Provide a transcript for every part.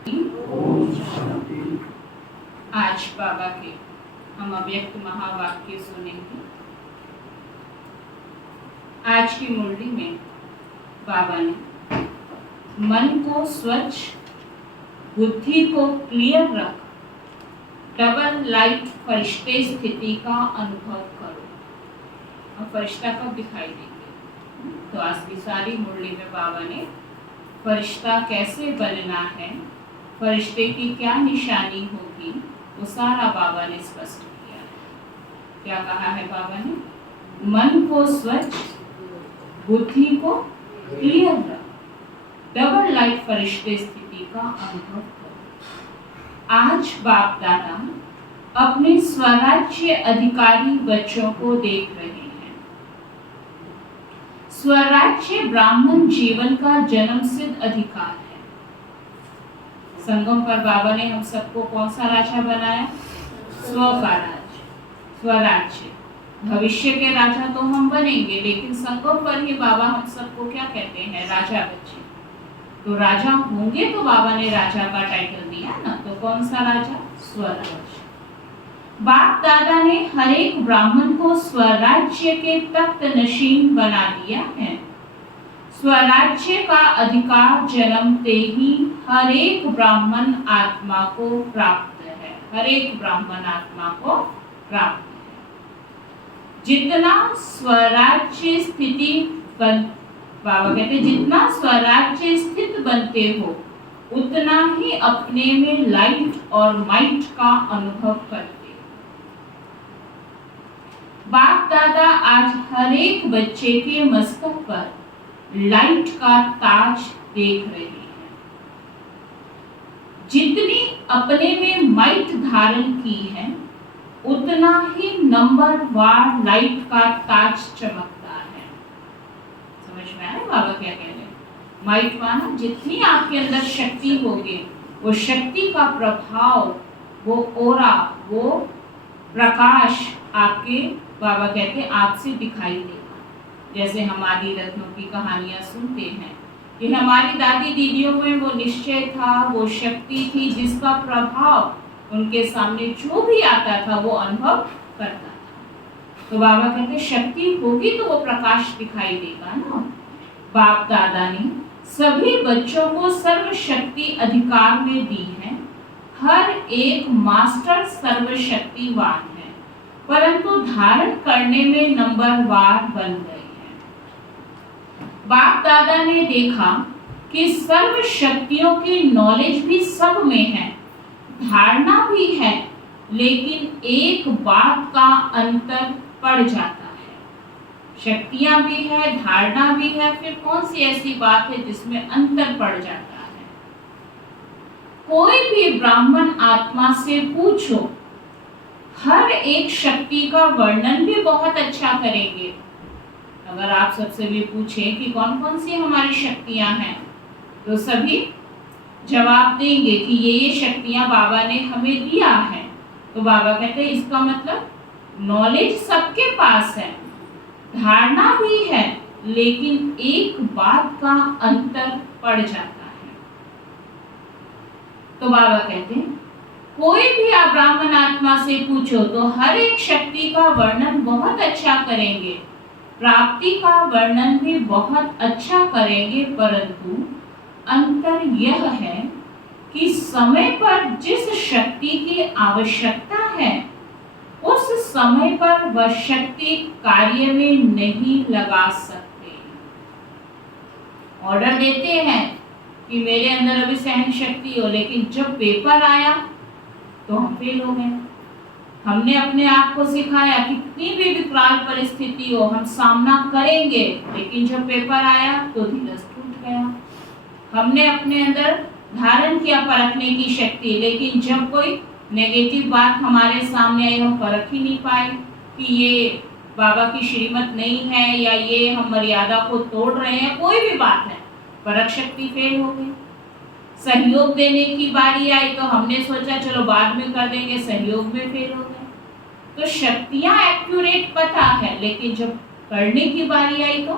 आज बाबा के हम अव्यक्त महावाक्य सुनेंगे। आज की मुरली में बाबा ने मन को स्वच्छ, बुद्धि को क्लियर रख, डबल लाइट फरिश्ते स्थिति का अनुभव करो। अब फरिश्ता कब दिखाई देंगे? तो आज की सारी मुरली में बाबा ने फरिश्ता कैसे बनना है, फरिश्ते की क्या निशानी होगी, वो सारा बाबा ने स्पष्ट किया है। क्या कहा है बाबा ने? मन को स्वच्छ, बुद्धि को क्लियर रख, डबल लाइट फरिश्ते स्थिति का अनुभव करो। आज बाप दादा अपने स्वराज्य अधिकारी बच्चों को देख रहे हैं। स्वराज्य ब्राह्मण जीवन का जन्म सिद्ध अधिकार है। संगम पर बाबा ने हम सबको कौन सा राजा बनाया? स्व का राज्य, स्वराज्य। भविष्य के राजा तो हम बनेंगे, लेकिन संगम पर ही बाबा हम सबको क्या कहते हैं? राजा बच्चे। तो राजा होंगे तो बाबा ने राजा का टाइटल दिया ना, तो कौन सा राजा? स्वराज्य। बाप दादा ने हर एक ब्राह्मण को स्वराज्य के तख्त नशीन बना दिया है। स्वराज्य का अधिकार जन्मते ही हर एक ब्राह्मण आत्मा को प्राप्त है। हर एक ब्राह्मण आत्मा को प्राप्त है। जितना स्वराज्य स्थिति बाबा कहते जितना स्वराज्य स्थित बनते हो, उतना ही अपने में लाइट और माइट का अनुभव करते। बाप दादा आज हर एक बच्चे के मस्तक पर लाइट का ताज देख रहे हैं। जितनी अपने में माइट धारण की है, उतना ही नंबर वार लाइट का ताज चमकता है। समझ में आया बाबा क्या कह रहे हैं? माइट माना जितनी आपके अंदर शक्ति होगी, वो शक्ति का प्रभाव, वो ओरा, वो प्रकाश आपके बाबा कहते आपसे दिखाई देगा। जैसे हम आदि रत्नों की कहानियां सुनते हैं कि हमारी दादी दीदियों में वो निश्चय था, वो शक्ति थी, जिसका प्रभाव उनके सामने जो भी आता था वो अनुभव करता था। तो बाबा कहते शक्ति होगी तो वो प्रकाश दिखाई देगा ना। बाप दादा ने सभी बच्चों को सर्वशक्ति अधिकार में दी है। हर एक मास्टर सर्वशक्तिवान है, परंतु धारण करने में नंबरवार बन गए हैं। बाप दादा ने देखा कि सर्व शक्तियों की नॉलेज भी सब में है, धारणा भी है, लेकिन एक बात का अंतर पड़ जाता है। शक्तियां भी है, धारणा भी है, फिर कौन सी ऐसी बात है जिसमें अंतर पड़ जाता है? कोई भी ब्राह्मण आत्मा से पूछो, हर एक शक्ति का वर्णन भी बहुत अच्छा करेंगे। अगर आप सबसे भी पूछें कि कौन कौन सी हमारी शक्तियां हैं, तो सभी जवाब देंगे कि ये शक्तियां बाबा ने हमें दिया है। तो बाबा कहते हैं इसका मतलब नॉलेज सबके पास है, धारणा भी है, लेकिन एक बात का अंतर पड़ जाता है। तो बाबा कहते हैं कोई भी आप ब्राह्मण आत्मा से पूछो तो हर एक शक्ति का वर्णन बहुत अच्छा करेंगे, प्राप्ति का वर्णन भी बहुत अच्छा करेंगे, परंतु अंतर यह है कि समय पर जिस शक्ति की आवश्यकता है, उस समय पर वह शक्ति कार्य में नहीं लगा सकते। ऑर्डर देते हैं कि मेरे अंदर अभी सहन शक्ति हो, लेकिन जब पेपर आया तो हम फेल हो गए। हमने अपने आप को सिखाया कि कितनी भी विकराल परिस्थिति हो हम सामना करेंगे, लेकिन जब पेपर आया तो धीरज टूट गया। हमने अपने अंदर धारण किया परखने की शक्ति, लेकिन जब कोई नेगेटिव बात हमारे सामने आई, हम परख ही नहीं पाए कि ये बाबा की श्रीमत नहीं है या ये हम मर्यादा को तोड़ रहे हैं, कोई भी बात है, परख शक्ति फेल हो गई। सहयोग देने की बारी आई तो हमने सोचा चलो बाद में कर देंगे, सहयोग में फेल हो गए। तो शक्तियां एक्यूरेट पता है, लेकिन जब करने की बारी आई तो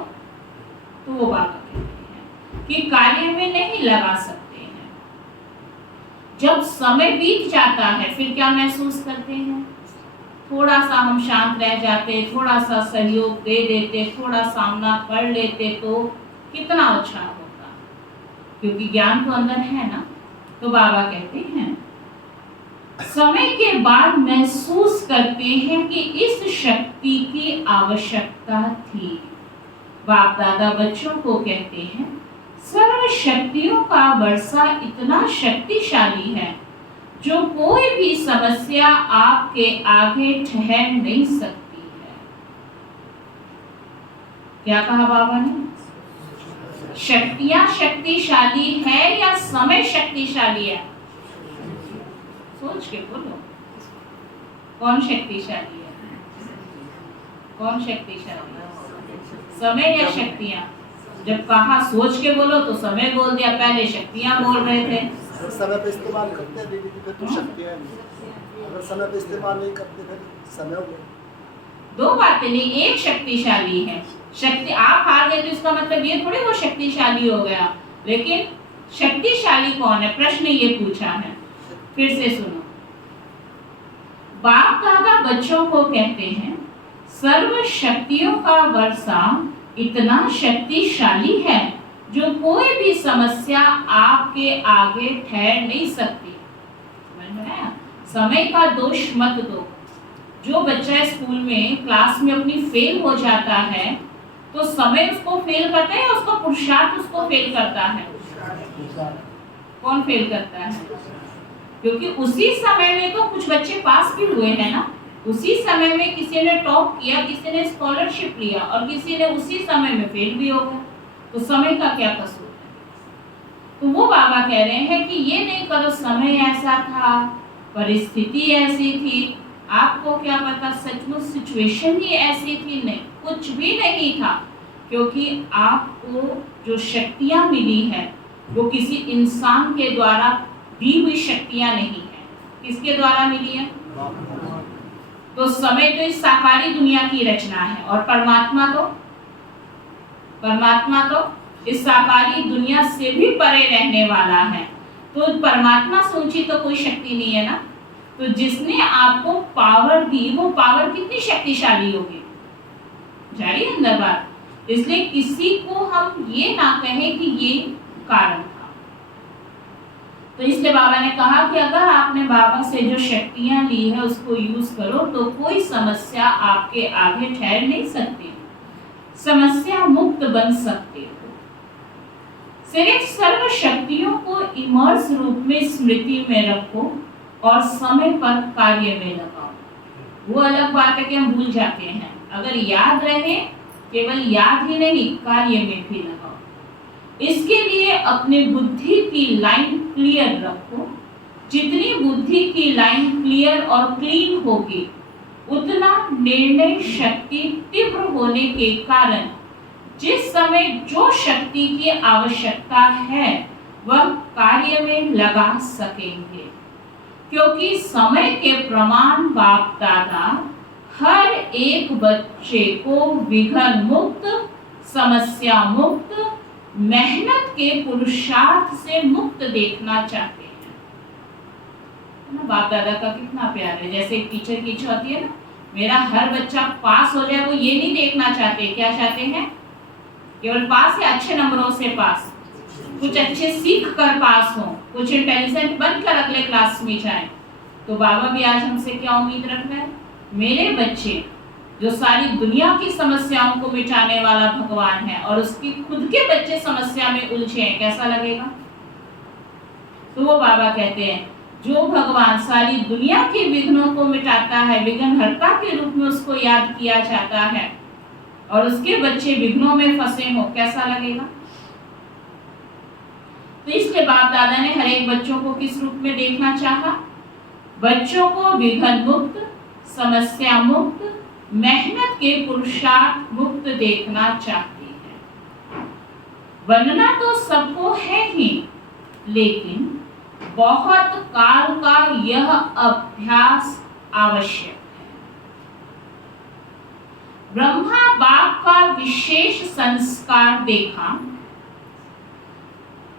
वो बाबा कहते हैं कि कार्य में नहीं लगा सकते हैं। जब समय बीत जाता है फिर क्या महसूस करते हैं? थोड़ा सा हम शांत रह जाते, थोड़ा सा सहयोग दे देते, थोड़ा सामना कर लेते तो कितना अच्छा होता, क्योंकि ज्ञान तो अंदर है ना। तो बाबा कहते हैं समय के बाद महसूस करते हैं कि इस शक्ति की आवश्यकता थी। बाप दादा बच्चों को कहते हैं सर्व शक्तियों का वर्षा इतना शक्तिशाली है जो कोई भी समस्या आपके आगे ठहर नहीं सकती है। क्या कहा बाबा ने? शक्तियां शक्तिशाली है या समय शक्तिशाली है? सोच के बोलो, कौन शक्तिशाली है? कौन शक्तिशाली है? समय या शक्तियां? जब कहा सोच के बोलो तो समय बोल दिया, पहले शक्तियां बोल रहे थे। समय पे इस्तेमाल करते हैं दीदी फिर तो शक्तियां नहीं, अगर समय पे इस्तेमाल नहीं करते फिर समय हो गया। दो बातें नहीं, एक शक्तिशाली है। शक्ति आप हार गए तो इसका मतलब ये थोड़ी वो शक्तिशाली हो गया, लेकिन शक्तिशाली कौन है? प्रश्न ये पूछा है। फिर से सुनो, बाप दादा बच्चों को कहते हैं सर्व शक्तियों का वर्षा इतना शक्तिशाली है जो कोई भी समस्या आपके आगे ठहर नहीं सकती। समझ में आया? समय का दोष मत दो। जो बच्चा स्कूल में क्लास में अपनी फेल हो जाता है तो समय उसको फेल करता है या उसका पुरुषार्थ उसको फेल करता है? कौन फेल करता है? क्योंकि उसी समय में तो कुछ बच्चे पास भी हुए हैं ना, उसी समय में किसी ने टॉप किया, किसी ने स्कॉलरशिप लिया और किसी ने उसी समय में फेल भी हो गया, तो समय का क्या कसूर है? तो वो बाबा कह रहे हैं कि ये नहीं करो, समय ऐसा था, परिस्थिति ऐसी थी, आपको क्या पता सचमुच सिचुएशन ही ऐसी थी? नहीं, कुछ भी नहीं था, क्योंकि आपको जो शक्तियां मिली है वो किसी इंसान के द्वारा दी हुई शक्तियां नहीं है। किसके द्वारा मिली है? तो समय तो इस साकारी दुनिया की रचना है और परमात्मा तो इस साकारी दुनिया से भी परे रहने वाला है। तो परमात्मा से ऊंची तो कोई शक्ति नहीं है ना। तो जिसने आपको पावर दी वो पावर कितनी शक्तिशाली होगी? जा रही है अंदर बात? इसलिए किसी को हम ये ना कहें कि ये कारण था। तो इसलिए बाबा ने कहा कि अगर आपने बाबा से जो शक्तियां ली है उसको यूज करो तो कोई समस्या आपके आगे ठहर नहीं सकती, समस्या मुक्त बन सकते हो। सिर्फ सर्व शक्तियों को इमर्स रूप में स्मृति में रखो और समय पर कार्य में लगाओ। वो अलग बात है कि हम भूल जाते हैं, अगर याद रहे, केवल याद ही नहीं कार्य में भी लगाओ। इसके लिए अपनी बुद्धि की लाइन क्लियर रखो। जितनी बुद्धि की लाइन क्लियर और क्लीन होगी उतना निर्णय शक्ति तीव्र होने के कारण जिस समय जो शक्ति की आवश्यकता है वह कार्य में लगा सकेंगे, क्योंकि समय के प्रमाण बाप दादा हर एक बच्चे को विघ्न मुक्त, समस्या मुक्त, मेहनत के पुरुषार्थ से मुक्त देखना चाहते हैं ना। बाप दादा का कितना प्यार है। जैसे एक टीचर की इच्छा होती है ना, मेरा हर बच्चा पास हो जाए, वो ये नहीं देखना चाहते। क्या चाहते हैं? केवल पास या अच्छे नंबरों से पास, कुछ अच्छे सीख कर पास हो, कुछ इंटेलिजेंट बनकर अगले क्लास में जाए। तो बाबा भी आज हमसे क्या उम्मीद रख रहे हैं? मेरे बच्चे जो सारी दुनिया की समस्याओं को मिटाने वाला भगवान है और उसकी खुद के बच्चे समस्या में उलझे हैं, कैसा लगेगा? तो वो बाबा कहते हैं जो भगवान सारी दुनिया के विघ्नों को मिटाता है, विघ्नहर्ता के रूप में उसको याद किया जाता है और उसके बच्चे विघ्नों में फंसे हो, कैसा लगेगा? तो इसलिए बाप दादा ने हर एक बच्चों को किस रूप में देखना चाहा? बच्चों को विघ्न मुक्त, समस्या मुक्त, मेहनत के पुरुषार्थ मुक्त देखना चाहती है। बनना तो सबको है ही, लेकिन बहुत काल का यह अभ्यास आवश्यक है। ब्रह्मा बाप का विशेष संस्कार देखा।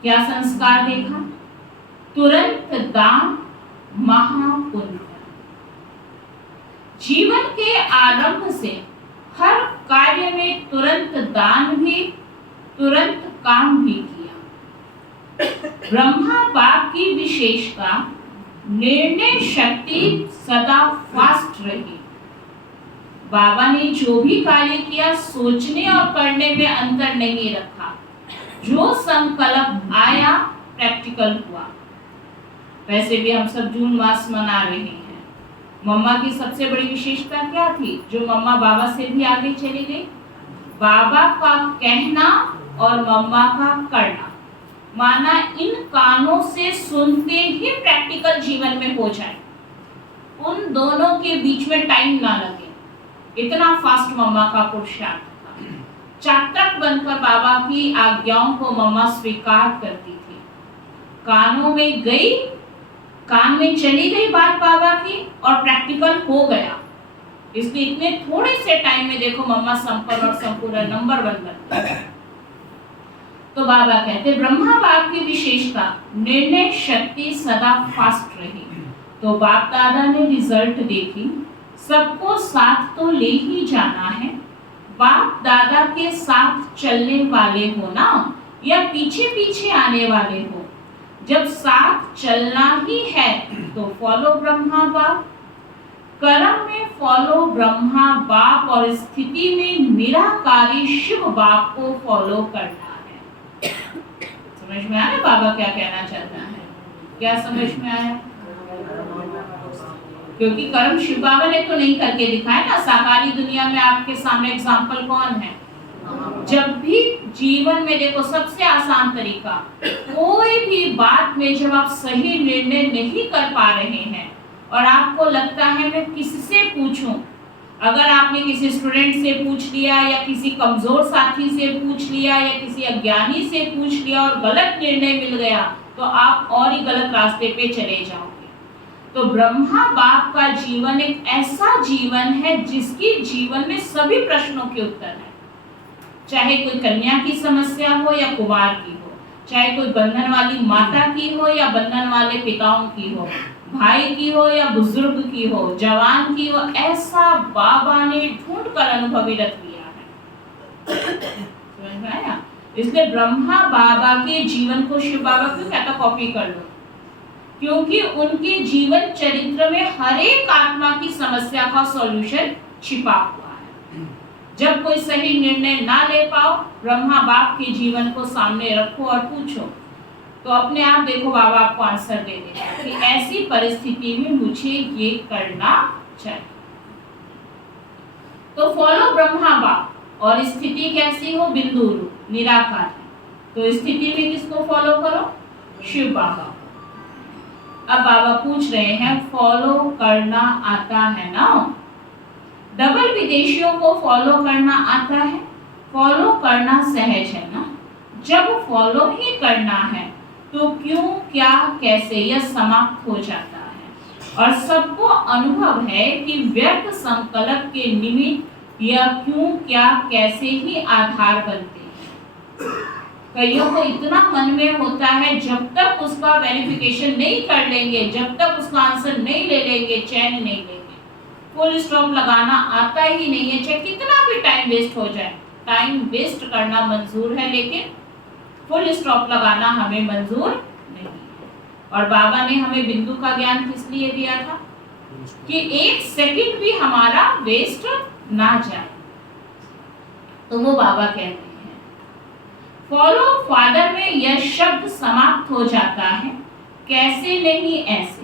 क्या संस्कार देखा? तुरंत दान महापुण्य। जीवन के आरंभ से हर कार्य में तुरंत दान भी, तुरंत काम भी किया। ब्रह्मा बाप की विशेषता निर्णय शक्ति सदा फास्ट रही। बाबा ने जो भी कार्य किया सोचने और करने में अंतर नहीं रखा। जो संकल्प आया प्रैक्टिकल हुआ। वैसे भी हम सब जून मास मना रहे हैं। मम्मा की सबसे बड़ी विशेषता क्या थी जो मम्मा बाबा से भी आगे चली गई? बाबा का कहना और मम्मा का करना। माना इन कानों से सुनते ही प्रैक्टिकल जीवन में हो जाए, उन दोनों के बीच में टाइम ना लगे, इतना फास्ट मम्मा का पुरुषार्थ था। चातक बनकर बाबा की आज्ञाओं को मम्मा स्वीकार करती थी। कानों में गई, कान में चली गई बात बाबा की और प्रैक्टिकल हो गया। इसलिए इतने थोड़े से टाइम में देखो मम्मा संपन्न और संपूर्ण नंबर 1 बन गई। तो बाबा कहते ब्रह्मा बाप की विशेषता निर्णय शक्ति सदा फास्ट रही। तो बाप दादा ने रिजल्ट देखी। सबको साथ तो ले ही जाना है। बाप दादा के साथ चलने वाले हो ना या पीछे पीछे आने वाले हो, जब साथ चलना ही है तो फॉलो ब्रह्मा बाप। कर्म में फॉलो ब्रह्मा बाप और स्थिति में निराकारी शिव बाप को फॉलो करना है। समझ में आया बाबा क्या कहना चाहता है? क्या समझ में आया? क्योंकि कर्म शिव बाबा ने तो नहीं करके दिखाया ना। साकारी दुनिया में आपके सामने एग्जाम्पल कौन है? जब भी जीवन में देखो सबसे आसान तरीका, कोई भी बात में जब आप सही निर्णय नहीं कर पा रहे हैं और आपको लगता है मैं किससे पूछूं, अगर आपने किसी स्टूडेंट से पूछ लिया या किसी कमजोर साथी से पूछ लिया या किसी अज्ञानी से पूछ लिया और गलत निर्णय मिल गया तो आप और ही गलत रास्ते पे चले जाओगे। तो ब्रह्मा बाप का जीवन एक ऐसा जीवन है जिसकी जीवन में सभी प्रश्नों के उत्तर है। चाहे कोई कन्या की समस्या हो या कुमार की हो, चाहे कोई बंधन वाली माता की हो या बंधन वाले पिताओं की हो, भाई की हो या बुजुर्ग की हो, जवान की हो, ऐसा बाबा ने ढूंढ कर अनुभवी रख लिया है। समझ में आया? इसलिए ब्रह्मा बाबा के जीवन को शिव बाबा क्यों कहता कॉपी कर लो? क्योंकि उनके जीवन चरित्र में हर एक आत्मा की समस्या का सॉल्यूशन छिपा हुआ है। जब कोई सही निर्णय ना ले पाओ, ब्रह्मा बाप के जीवन को सामने रखो और पूछो, तो अपने आप देखो बाबा आपको आंसर दे देगा कि ऐसी परिस्थिति में मुझे ये करना चाहिए। तो फॉलो ब्रह्मा बाप और स्थिति कैसी हो? बिंदु रूप निराकार है। तो स्थिति में किसको फॉलो करो? शिव बाबा। अब बाबा पूछ रहे हैं फॉलो करना आता है ना? डबल विदेशियों को फॉलो करना आता है? फॉलो करना सहज है ना? जब फॉलो ही करना है तो क्यों क्या कैसे यह समाप्त हो जाता है और सबको अनुभव है कि व्यर्थ संकल्प के निमित्त यह क्यों क्या कैसे ही आधार बनते हैं। कईयों को इतना मन में होता है जब तक उसका वेरिफिकेशन नहीं कर लेंगे, जब तक उसका आंसर नहीं ले लेंगे, चैन नहीं लेंगे। फुल स्टॉप लगाना आता ही नहीं है, चाहे कितना भी टाइम वेस्ट हो जाए। टाइम वेस्ट करना मंजूर है लेकिन फुल स्टॉप लगाना हमें मंजूर नहीं है। और बाबा ने हमें बिंदु का ज्ञान किस लिए दिया था? कि 1 सेकंड भी हमारा वेस्ट ना जाए। तो वो बाबा कहते हैं फॉलो फादर में यह शब्द समाप्त हो जाता है, कैसे नहीं ऐसे।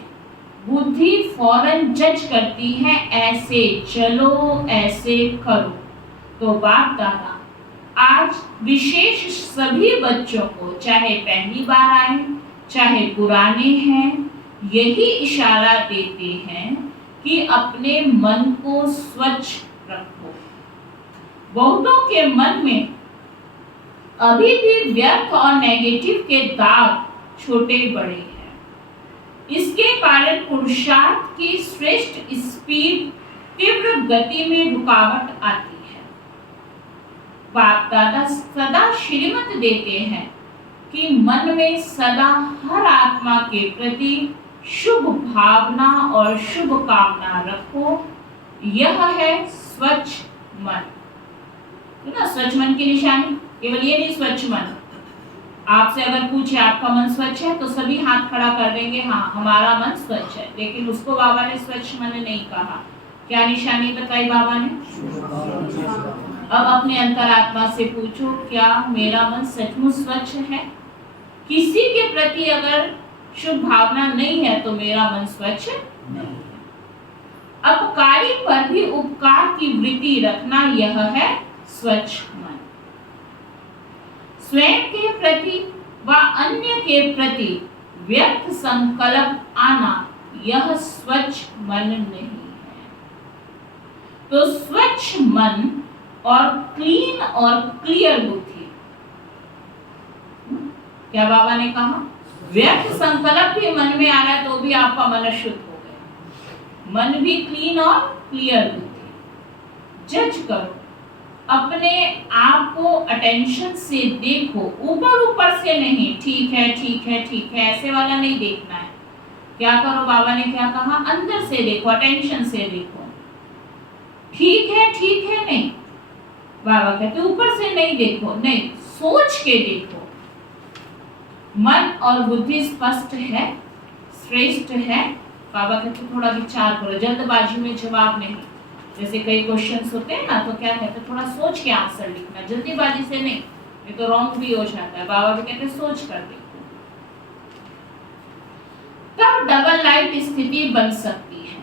बुद्धि फौरन जज करती है, ऐसे चलो ऐसे करो। तो बाप दादा आज विशेष सभी बच्चों को, चाहे पहली बार आए चाहे पुराने हैं, यही इशारा देते हैं कि अपने मन को स्वच्छ रखो। बहुतों के मन में अभी भी व्यर्थ और नेगेटिव के दाग छोटे बड़े हैं। इसके कारण पुरुषार्थ की श्रेष्ठ स्पीड तीव्र गति में रुकावट आती है। बाप दादा सदा श्रीमत देते हैं, कि मन में सदा हर आत्मा के प्रति शुभ भावना और शुभ कामना रखो। यह है स्वच्छ मन। है ना, स्वच्छ मन की निशानी। केवल ये नहीं स्वच्छ मन, आपसे अगर पूछे आपका मन स्वच्छ है तो सभी हाथ खड़ा कर देंगे, हाँ हमारा मन स्वच्छ है। लेकिन उसको बाबा ने स्वच्छ मन नहीं कहा। क्या निशानी बताई बाबा ने? अब अपने अंतरात्मा से पूछो, क्या मेरा मन सचमुच स्वच्छ है? किसी के प्रति अगर शुभ भावना नहीं है तो मेरा मन स्वच्छ नहीं है। अपकारी पर भी उपकार की वृत्ति रखना, यह है स्वच्छ मन। स्वयं के प्रति व अन्य के प्रति व्यर्थ संकल्प आना, यह स्वच्छ मन नहीं है। तो स्वच्छ मन और क्लीन और क्लियर बुद्धि। क्या बाबा ने कहा? व्यर्थ संकल्प भी मन में आ रहा है तो भी आपका मन अशुद्ध हो गया। मन भी क्लीन और क्लियर बुद्धि। जज करो, अपने आप को अटेंशन से देखो, ऊपर ऊपर से नहीं, ठीक है ठीक है ठीक है ऐसे वाला नहीं देखना है। क्या करो? बाबा ने क्या कहा? अंदर से देखो, अटेंशन से देखो। ठीक है नहीं, बाबा कहते ऊपर से नहीं देखो, नहीं सोच के देखो। मन और बुद्धि स्पष्ट है, श्रेष्ठ है। बाबा कहते थोड़ा विचार करो, जल्दबाजी में जवाब नहीं। जैसे कई क्वेश्चंस होते हैं ना, तो क्या कहते हैं थोड़ा सोच के आंसर लिखना, जल्दीबाजी से नहीं तो रॉन्ग भी हो जाता है। बाबा भी कहते सोच कर देखो, तब डबल लाइट स्थिति बन सकती है।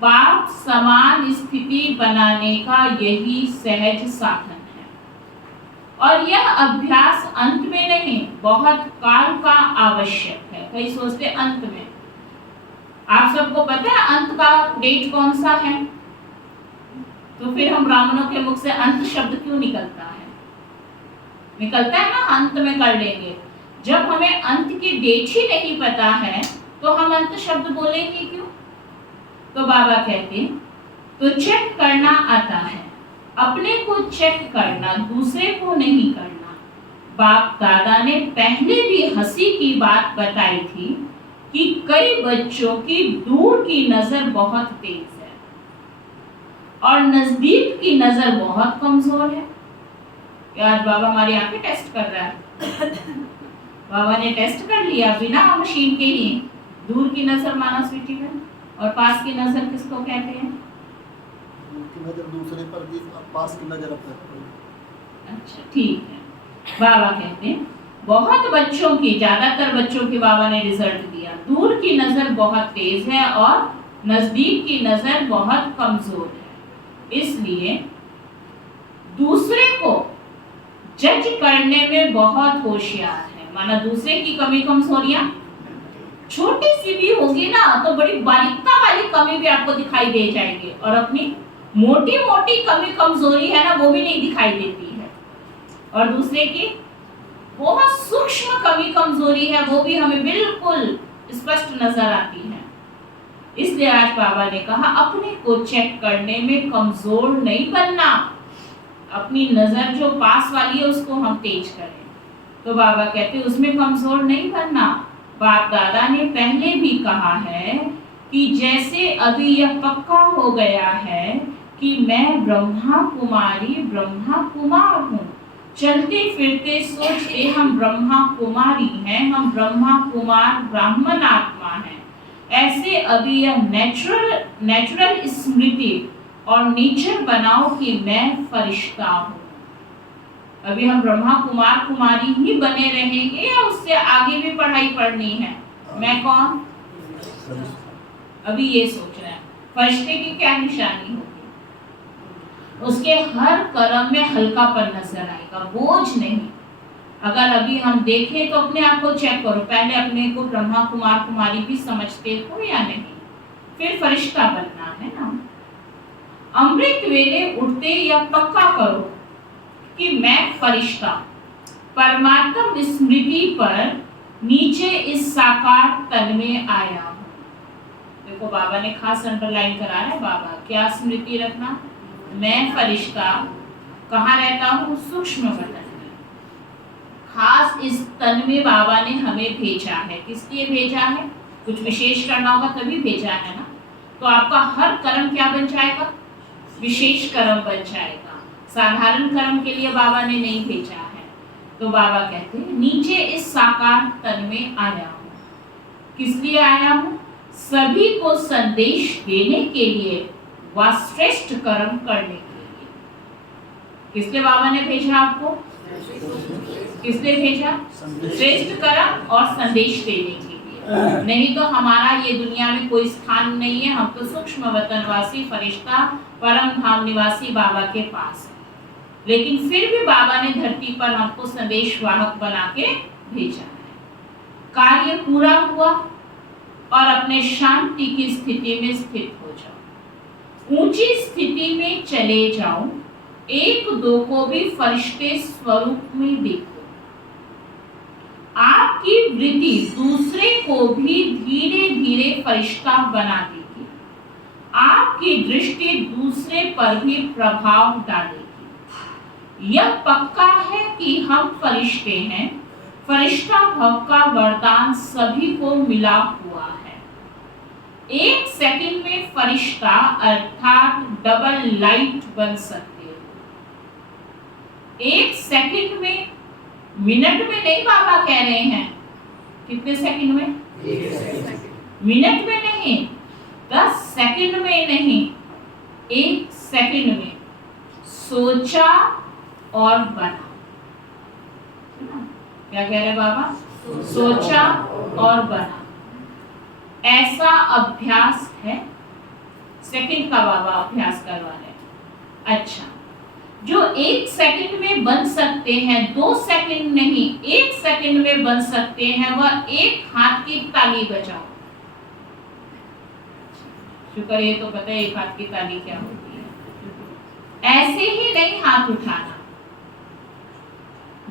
बाप समान स्थिति बनाने का यही सहज साधन है, और यह अभ्यास अंत में नहीं, बहुत काल का आवश्यक है। कई सोचते अंत में। आप सबको पता है अंत का डेट कौन सा है? तो फिर हम ब्राह्मणों के मुख से अंत शब्द क्यों निकलता है? निकलता है ना, अंत में कर लेंगे। जब हमें अंत की डेट ही नहीं पता है तो हम अंत शब्द बोलेंगे क्यों? तो बाबा कहते तो चेक करना आता है, अपने को चेक करना, दूसरे को नहीं करना। बाप दादा ने पहले भी हंसी की बात बताई थी कि कई बच्चों की दूर की नजर बहुत तेज है और नजदीक की नजर बहुत कमजोर है। आज बाबा हमारी आंखें टेस्ट कर रहा है। बाबा ने टेस्ट कर लिया बिना मशीन के ही। दूर की नजर माना स्वीटी में, और पास की नजर किसको कहते हैं? की नजर दूसरे पर भी, पास की नजर अपने पर। अच्छा ठीक है। बाबा कहते हैं बहुत बच्चों की, ज्यादातर बच्चों की बाबा ने रिजल्ट दिया, दूर की नजर बहुत तेज है और नजदीक की नजर बहुत कमजोर है। इसलिए दूसरे को जज करने में बहुत होशियार है। माना दूसरे की कमी कमजोरियां छोटी सी भी होगी ना तो बड़ी बारीकता वाली कमी भी आपको दिखाई दे जाएगी, और अपनी मोटी मोटी कमी कमजोरी है ना वो भी नहीं दिखाई देती है, और दूसरे की बहुत सूक्ष्म कमी कमजोरी है वो भी हमें बिल्कुल स्पष्ट नजर आती है। इसलिए आज बाबा ने कहा अपने को चेक करने में कमजोर नहीं बनना, अपनी नजर जो पास वाली है उसको हम तेज करें। तो बाबा कहते उसमें कमजोर नहीं बनना। बाप दादा ने पहले भी कहा है कि जैसे अभी यह पक्का हो गया है कि मैं ब्रह्मा कुमारी ब्रह्मा कुमार हूँ, चलते फिरते सोचते हम ब्रह्मा कुमारी हैं, हम ब्रह्मा कुमार ब्राह्मण आत्मा हैं, ऐसे अभी यह नेचुरल स्मृति और नेचर बनाओ कि मैं फरिश्ता हूँ। अभी हम ब्रह्मा कुमार कुमारी ही बने रहेंगे या उससे आगे भी पढ़ाई पढ़नी है? मैं कौन? अभी ये सोच रहे हैं। फरिश्ते की क्या निशानी होगी? उसके हर कर्म में हल्कापन नजर आएगा, बोझ नहीं। अगर अभी हम देखें तो अपने आप को चेक करो, पहले अपने को ब्रह्मा कुमार कुमारी भी समझते हो या नहीं? फिर फरिश्ता बनना है ना। अमृत वेले उठते या पक्का करो कि मैं फरिश्ता परमात्मा स्मृति पर नीचे इस साकार तन में आया हूँ। देखो बाबा ने खास अंडरलाइन करा है। बाबा क्या स्मृति रखना? मैं फरिश्ता कहाँ रहता हूँ? सूक्ष्म बदन में। खास इस तन में बाबा ने हमें भेजा है। किस लिए भेजा है? कुछ विशेष करना होगा तभी भेजा है ना। तो आपका हर कर्म क्या बन जाएगा? विशेष कर्म बन जाएगा। साधारण कर्म के लिए बाबा ने नहीं भेजा है। तो बाबा कहते हैं नीचे इस साकार तन में आया हूँ। किस लिए आया हूँ? सभी को संदेश देने के लिए व श्रेष्ठ कर्म करने के लिए। किस लिए बाबा ने भेजा आपको? किस लिए भेजा? श्रेष्ठ कर्म और संदेश देने के लिए। नहीं तो हमारा ये दुनिया में कोई स्थान नहीं है। हम तो सूक्ष्म वतनवासी फरिश्ता परम धाम निवासी बाबा के पास है। लेकिन फिर भी बाबा ने धरती पर हमको संदेश वाहक बना के भेजा है। कार्य पूरा हुआ और अपने शांति की स्थिति में स्थित हो जाओ। ऊंची स्थिति में चले जाओ। एक दो को भी फरिश्ते स्वरूप में देखो। आपकी वृत्ति दूसरे को भी धीरे धीरे फरिश्ता बना देगी। आपकी दृष्टि दूसरे पर भी प्रभाव डालेगी। यह पक्का है कि हम फरिश्ते हैं। फरिश्ता भव का वरदान सभी को मिला हुआ है। एक सेकंड में फरिश्ता अर्थात डबल लाइट बन सकते हो। एक सेकंड में, मिनट में नहीं बाबा कह रहे हैं। कितने सेकंड में? मिनट में नहीं, 10 सेकंड में नहीं, एक सेकंड में सोचा और बना। क्या कह रहे बाबा? सोचा और बना। ऐसा अभ्यास है। सेकंड का बाबा अभ्यास करवा रहे। अच्छा, जो एक सेकंड में बन सकते हैं, 2 सेकंड नहीं, 1 सेकंड में बन सकते हैं, वह एक हाथ की ताली बजाओ। शुक्र, ये तो पता है एक हाथ की ताली क्या होती है। ऐसे ही नहीं हाथ उठाना।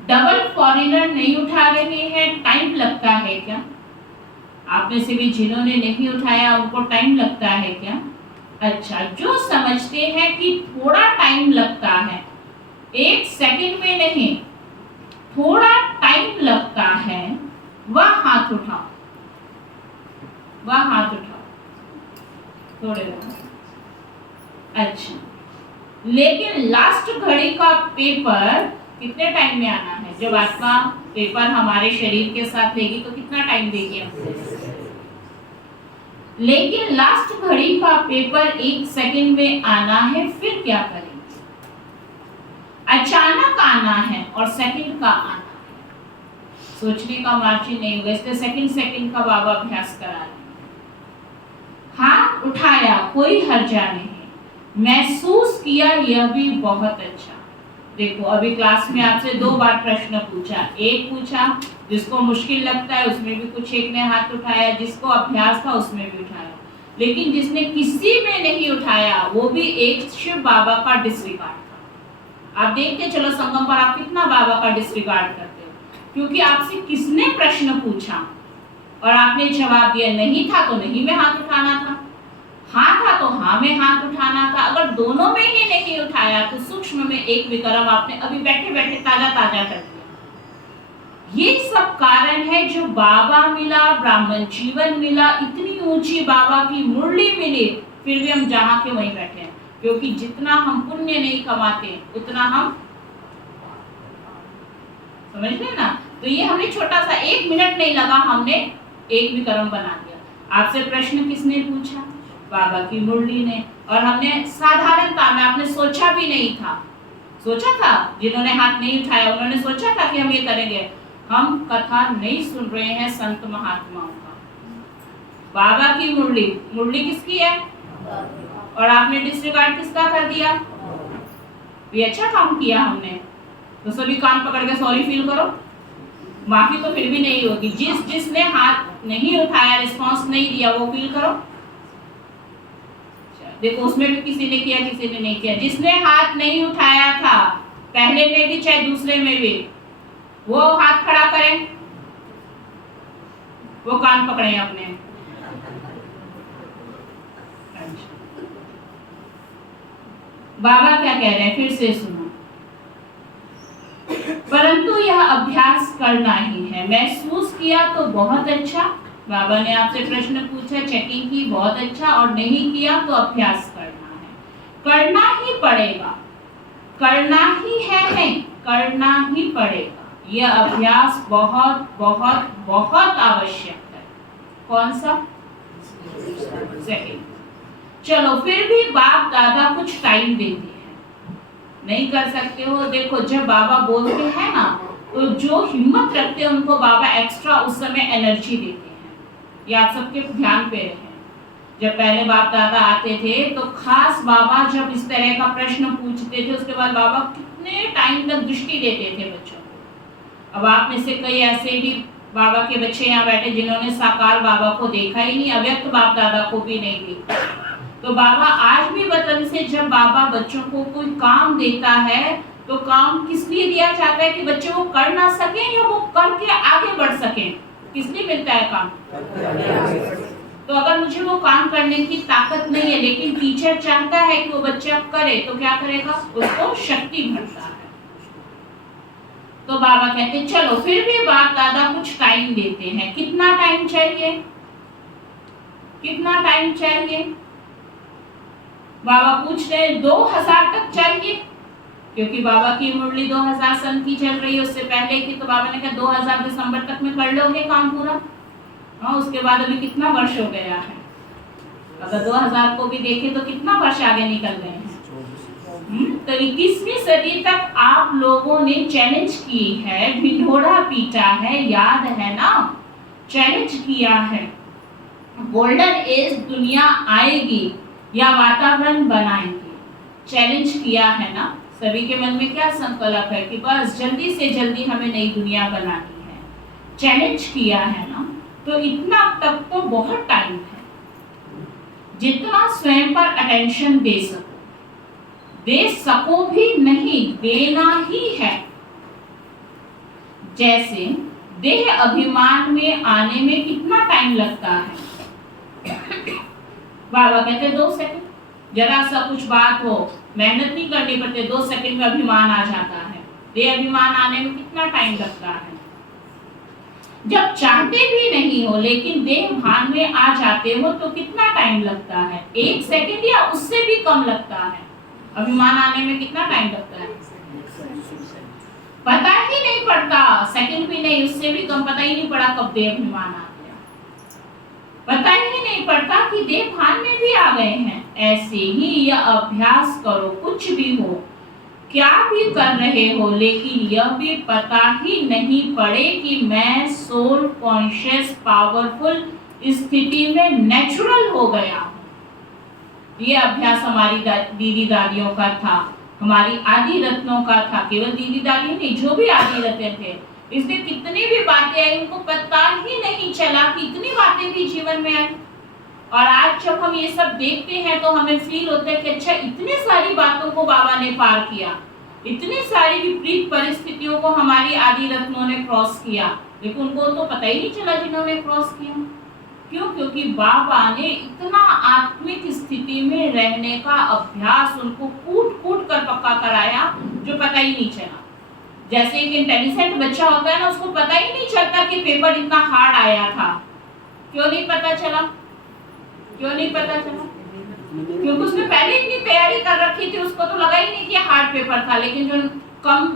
डबल फॉरेनर नहीं उठा रहे हैं, टाइम लगता है क्या? आप में से भी जिन्होंने नहीं उठाया उनको टाइम लगता है क्या? अच्छा, जो समझते हैं कि थोड़ा टाइम लगता है, 1 सेकंड में नहीं, थोड़ा टाइम लगता है, वह हाथ उठाओ। वह हाथ उठाओ थोड़े। अच्छा, लेकिन लास्ट घड़ी का पेपर कितने टाइम में आना है? जब आत्मा पेपर हमारे शरीर के साथ लेगी तो कितना टाइम देगी हमको? लेकिन लास्ट घड़ी का पेपर 1 सेकंड में आना है। फिर क्या करेंगे? अचानक आना है और सेकंड का आना है। सोचने का मार्जिन नहीं होगा, इसलिए सेकंड का बाबा अभ्यास करा रहे हैं। हाथ उठाया, कोई हर्जा नहीं, महसूस किया, यह भी बहुत अच्छा। देखो, अभी क्लास में आपसे 2 बार प्रश्न पूछा। एक पूछा जिसको मुश्किल लगता है उसमें भी कुछ एक ने हाथ उठाया, जिसको अभ्यास था उसमें भी उठाया, लेकिन जिसने किसी में नहीं उठाया वो भी एक शिव बाबा का डिसरिगार्ड था। आप देखते चलो संगम पर आप कितना बाबा का डिसरिगार्ड करते हो, क्योंकि आपसे किसने प्रश्न पूछा और आपने जवाब दिया। नहीं था तो नहीं में हाथ उठाना था, हाँ था तो हाँ में हाथ उठाना था। अगर दोनों में ही नहीं उठाया तो सूक्ष्म में एक विक्रम आपने अभी बैठे बैठे ताजा ताजा कर दिया। ये सब कारण है जो बाबा मिला, ब्राह्मण जीवन मिला, इतनी ऊंची बाबा की मुरली मिली, फिर भी हम जहाँ के वहीं बैठे हैं, क्योंकि जितना हम पुण्य नहीं कमाते उतना हम, समझ रहे ना। तो ये हमने छोटा सा 1 मिनट नहीं लगा, हमने एक विक्रम बना दिया। आपसे प्रश्न किसने पूछा? बाबा की मुरली ने। और हमने साधारणता में, आपने सोचा भी नहीं था, सोचा था जिन्होंने हाथ नहीं उठाया उन्होंने सोचा था कि हम ये करेंगे। हम कथा नहीं सुन रहे हैं संत महात्माओं का। बाबा की मुरली, मुरली किसकी है? और आपने डिसरिगार्ड किसका कर दिया? ये अच्छा काम किया हमने। तो सभी कान पकड़ के सॉरी फील करो, माफी तो फिर भी नहीं होगी। जिसने हाथ नहीं उठाया, रिस्पॉन्स नहीं दिया, वो फील करो। देखो, उसमें भी किसी ने किया किसी ने नहीं किया। जिसने हाथ नहीं उठाया था पहले में भी चाहे दूसरे में भी, वो हाथ खड़ा करें, वो कान पकड़े अपने। बाबा क्या कह रहे हैं फिर से सुनो। परंतु यह अभ्यास करना ही है। महसूस किया तो बहुत अच्छा, बाबा ने आपसे प्रश्न पूछा, चेकिंग की, बहुत अच्छा, और नहीं किया तो अभ्यास करना है। करना ही पड़ेगा, करना ही है, नहीं करना ही पड़ेगा। यह अभ्यास बहुत बहुत बहुत आवश्यक है। कौन सा? सेकंड। चलो, फिर भी बाप दादा कुछ टाइम देते हैं, नहीं कर सकते हो, देखो जब बाबा बोलते हैं ना, तो जो हिम्मत रखते हैं उनको बाबा एक्स्ट्रा उस समय एनर्जी देते हैं। ये आप सबके ध्यान पे रहे। जब पहले बाप दादा आते थे तो खास बाबा जब इस तरह का प्रश्न पूछते थे, उसके बाद बाबा कितने टाइम तक दृष्टि देते थे बच्चों को। अब आप में से कई ऐसे भी बाबा के बच्चे यहाँ बैठे जिन्होंने साकार बाबा को देखा ही नहीं, अव्यक्त बाप दादा को भी नहीं देखा। तो बाबा आज भी वतन से जब बाबा बच्चों को कोई काम देता है तो काम किस लिए दिया जाता है? कि बच्चे वो कर ना सके या वो करके आगे बढ़ सके। किस लिए मिलता है काम? तो अगर मुझे वो काम करने की ताकत नहीं है लेकिन टीचर चाहता है कि वो बच्चा करे, तो क्या करेगा? उसको शक्ति भरता है। तो बाबा कहते चलो फिर भी बाप दादा कुछ टाइम देते हैं। कितना टाइम चाहिए? कितना टाइम चाहिए? बाबा पूछ रहे 2000 तक चाहिए, क्योंकि बाबा की मुरली 2000 सन की चल रही है, उससे पहले की। तो बाबा ने कहा 2000 दिसंबर तक में कर लोगे काम पूरा? हाँ, उसके बाद अभी कितना वर्ष हो गया है? अगर 2000 को भी देखें तो कितना वर्ष आगे निकल गए हैं। तो 21वीं सदी तक आप लोगों ने चैलेंज की है, ढिंढोरा पीटा है, याद है ना? चैलेंज किया है, गोल्डन एज दुनिया आएगी या वातावरण बनाएंगे। चैलेंज किया है ना? सभी के मन में क्या संकल्प है कि बस जल्दी से जल्दी हमें नई दुनिया बनानी है। चैलेंज किया है ना? तो इतना तक तो बहुत टाइम है। जितना स्वयं पर अटेंशन दे सको भी नहीं, देना ही है। जैसे देह अभिमान में आने में कितना टाइम लगता है? बाबा कहते 2 सेकंड। जरा सा कुछ बात हो, मेहनत नहीं करनी पड़ती, 2 सेकंड में अभिमान आ जाता है। देह अभिमान आने में कितना टाइम लगता है? जब चाहते भी नहीं हो लेकिन देह भान में आ जाते हो तो कितना टाइम लगता है? 1 सेकंड या उससे भी कम लगता है। अभिमान आने में कितना टाइम लगता है? पता ही नहीं पड़ता, सेकंड भी नहीं, उससे भी कम, पता ही नहीं पड़ा कब देह अभिमान आ गया। पता ही नहीं पड़ता कि देह भान में भी आ गए हैं। ऐसे ही यह अभ्यास करो, कुछ भी हो, क्या भी कर रहे हो, लेकिन यह भी पता ही नहीं पड़े कि मैं सोल कॉन्शियस पावरफुल स्थिति में नेचुरल हो गया हूँ। ये अभ्यास हमारी दीदी दादियों का था, हमारी आदि रत्नों का था। केवल दीदी दादी नहीं, जो भी आदि रत्न थे, इसलिए कितनी भी बातें आई उनको पता ही नहीं चला कि इतनी बातें भी जीवन में आई। और आज जब हम ये सब देखते हैं तो हमें फील होता है कि अच्छा, इतनी सारी बातों को बाबा ने पार किया, इतनी सारी विपरीत परिस्थितियों को हमारी आदि रत्नों ने क्रॉस किया, लेकिन उनको तो पता ही नहीं चला जिन्होंने क्रॉस किया। क्यों? क्योंकि बाबा ने इतना आत्मिक स्थिति में रहने का अभ्यास उनको कूट कूट कर पक्का कराया जो पता ही नहीं चला। जैसे एक इंटेलिजेंट बच्चा होता है ना, उसको पता ही नहीं चलता कि पेपर इतना हार्ड आया था। क्यों नहीं पता चला? क्यों नहीं पता चला? क्योंकि उसने पहले इतनी तैयारी कर रखी थी, उसको तो लगा ही नहीं कि हार्ड पेपर था। लेकिन जो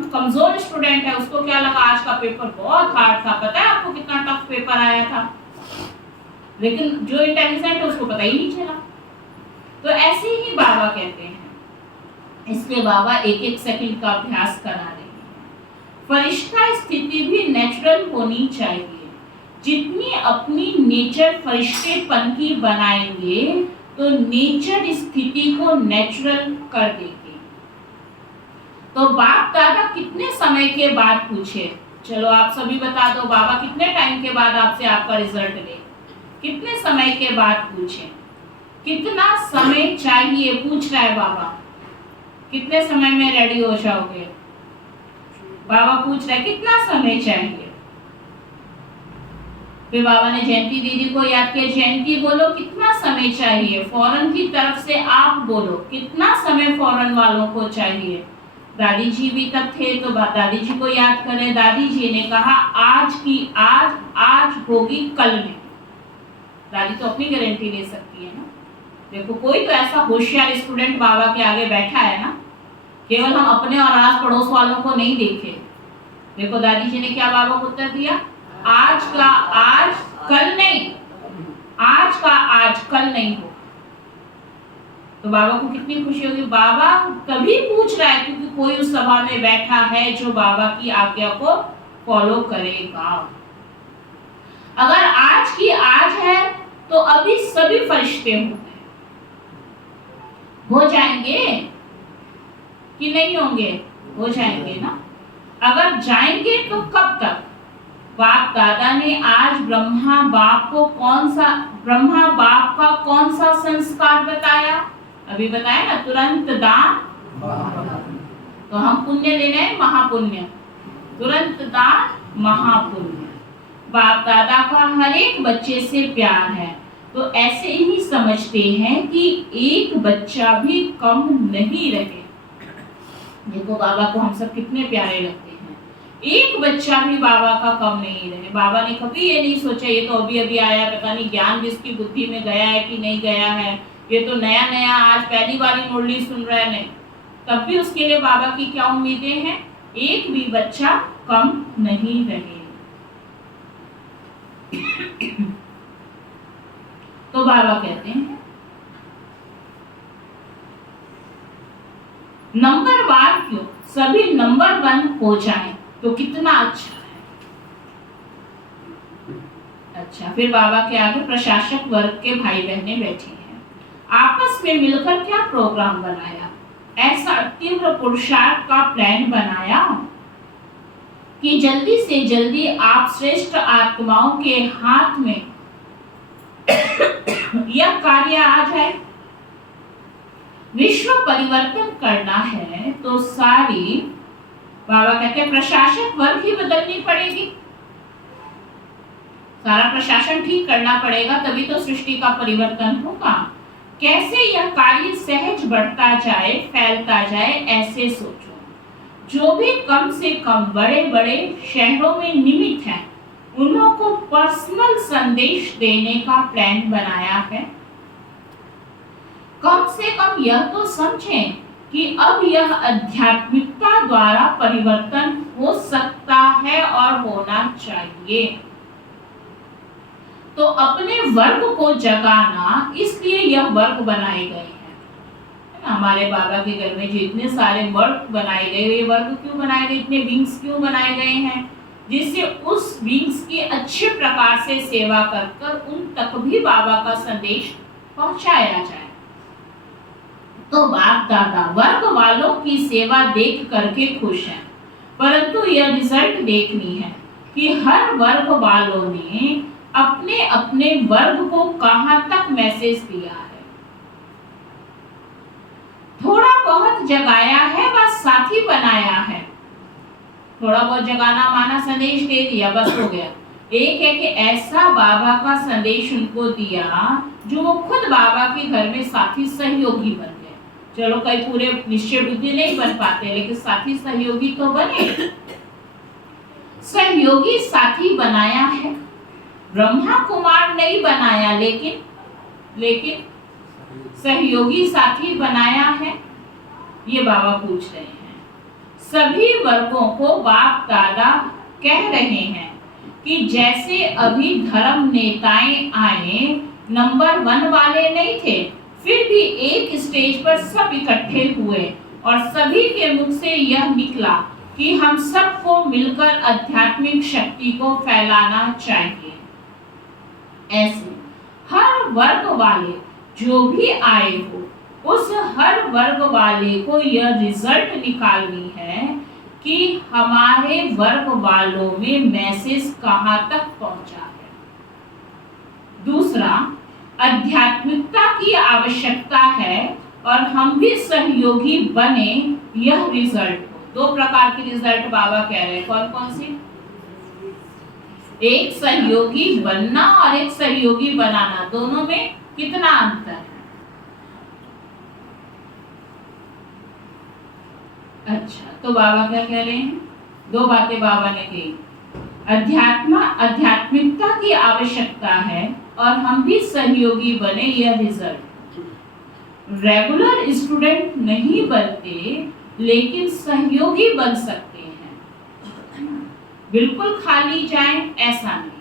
कमजोर स्टूडेंट है उसको क्या लगा, आज का पेपर बहुत हार्ड था। पता है आपको कितना टफ पेपर आया था? लेकिन जो इंटेलिजेंट है उसको पता ही नहीं चला। तो ऐसे ही बाबा कहते हैं, इसलिए बाबा 1-1 सेकंड का अभ्यास करा रहे हैं। फरिश्ता स्थिति भी नेचुरल होनी चाहिए। जितनी अपनी नेचर फरिश्तेपन की बनाएंगे तो नेचर स्थिति को नेचुरल कर देगी। तो बाप दादा कितने समय के बाद पूछे? चलो आप सभी बता दो, बाबा कितने टाइम के बाद आपसे आपका रिजल्ट ले? कितने समय के बाद पूछे? कितना समय चाहिए? पूछ रहा है बाबा, कितने समय में रेडी हो जाओगे? बाबा पूछ रहा है कितना समय चाहिए? फिर बाबा ने जयंती दीदी को याद किया, जयंती बोलो कितना समय चाहिए? फौरन की तरफ से आप बोलो कितना समय फौरन वालों को चाहिए? दादी जी भी तब थे तो दादी जी को याद करें। दादी जी ने कहा आज की आज होगी कल नहीं। दादी तो अपनी गारंटी ले सकती है ना। देखो कोई तो ऐसा होशियार स्टूडेंट बाबा के आगे बैठा है ना, केवल हम अपने और आस पड़ोस वालों को नहीं देखे। देखो दादी जी ने क्या बाबा को उत्तर दिया, आज का आज कल नहीं, आज का आज कल नहीं हो। तो बाबा को कितनी खुशी होगी। बाबा तभी पूछ रहा है क्योंकि कोई उस सभा में बैठा है जो बाबा की आज्ञा को फॉलो करेगा। अगर आज की आज है तो अभी सभी फरिश्ते हो जाएंगे कि नहीं होंगे? हो जाएंगे ना। अगर जाएंगे तो कब तक? बाप दादा ने आज ब्रह्मा बाप का कौन सा संस्कार बताया? अभी बताया ना, तुरंत दान। तो हम पुण्य ले रहे हैं, महापुण्य। तुरंत दान महापुण्य। बाप दादा का हर एक बच्चे से प्यार है, तो ऐसे ही समझते हैं कि एक बच्चा भी कम नहीं रहे। देखो बाबा को हम सब कितने प्यारे लगते हैं, एक बच्चा भी बाबा का कम नहीं रहे। बाबा ने कभी ये नहीं सोचा ये तो अभी अभी आया, पता नहीं ज्ञान भी इसकी बुद्धि में गया है कि नहीं गया है, ये तो नया नया आज पहली बार ही मुरली सुन रहा है। नहीं, तब भी उसके लिए बाबा की क्या उम्मीदें हैं? एक भी बच्चा कम नहीं रहे। तो बाबा कहते हैं नंबरवार क्यों, सभी नंबर 1 हो जाएं तो कितना अच्छा है। अच्छा, फिर बाबा के आगे प्रशासक वर्ग के भाई बहनें बैठी हैं। आपस में मिलकर क्या प्रोग्राम बनाया? ऐसा तीव्र पुरुषार्थ का प्लान बनाया कि जल्दी से जल्दी आप श्रेष्ठ आत्माओं के हाथ में यह कार्य आ जाए। विश्व परिवर्तन करना है तो सारी, बाबा कहते हैं, प्रशासक वर्ग ही बदलनी पड़ेगी। सारा प्रशासन ठीक करना पड़ेगा, तभी तो सृष्टि का परिवर्तन होगा। कैसे यह कार्य सहज बढ़ता जाए, फैलता जाए, ऐसे सोचो। जो भी कम से कम बड़े बड़े शहरों में निमित्त हैं, उन्हों को पर्सनल संदेश देने का प्लान बनाया है। कम से कम यह तो समझें कि अब यह आध्यात्मिकता द्वारा परिवर्तन हो सकता है और होना चाहिए। तो अपने वर्ग को जगाना, इसलिए यह वर्ग बनाए गए हैं। हमारे बाबा के घर में जो इतने सारे वर्ग बनाए गए, ये वर्ग क्यों बनाए गए, इतने विंग्स क्यों बनाए गए हैं? जिससे उस विंग्स की अच्छे प्रकार से सेवा कर उन तक भी बाबा का संदेश पहुंचाया जाए। तो बाप दादा वर्ग वालों की सेवा देख करके खुश हैं, परंतु यह रिजल्ट देखनी है कि हर वर्ग वालों ने अपने अपने वर्ग को कहां तक मैसेज दिया है। थोड़ा बहुत जगाया है, बस साथी बनाया है। थोड़ा बहुत जगाना माना, संदेश दे दिया, बस हो गया। एक है कि ऐसा बाबा का संदेश उनको दिया जो वो खुद बाबा के घर में साथी सहयोगी बन गए। चलो कई पूरे निश्चय बुद्धि नहीं बन पाते, लेकिन साथी सहयोगी तो बने। सहयोगी साथी बनाया है, ब्रह्मा कुमार नहीं बनाया, लेकिन सहयोगी साथी बनाया है। ये बाबा पूछ रहे हैं। सभी वर्गों को बाप दादा कह रहे हैं कि जैसे अभी धर्म नेताएं आए, नंबर 1 वाले नहीं थे, फिर भी एक स्टेज पर सब इकट्ठे हुए और सभी के मुख से यह निकला कि हम सबको मिलकर आध्यात्मिक शक्ति को फैलाना चाहिए। ऐसे हर वर्ग वाले जो भी आए हो, उस हर वर्ग वाले को यह रिजल्ट निकालनी है कि हमारे वर्ग वालों में मैसेज कहां तक पहुंचा है। दूसरा, आध्यात्मिकता की आवश्यकता है और हम भी सहयोगी बने, यह रिजल्ट हो। 2 प्रकार के रिजल्ट बाबा कह रहे हैं, कौन कौन से? एक सहयोगी बनना और एक सहयोगी बनाना, दोनों में कितना अंतर है? अच्छा, तो बाबा क्या कह रहे हैं? दो बातें बाबा ने कही। आध्यात्मिकता की आवश्यकता है और हम भी सहयोगी बने, यह रिजल्ट। रेगुलर स्टूडेंट नहीं बनते लेकिन सहयोगी बन सकते हैं। बिल्कुल खाली जाएं ऐसा नहीं।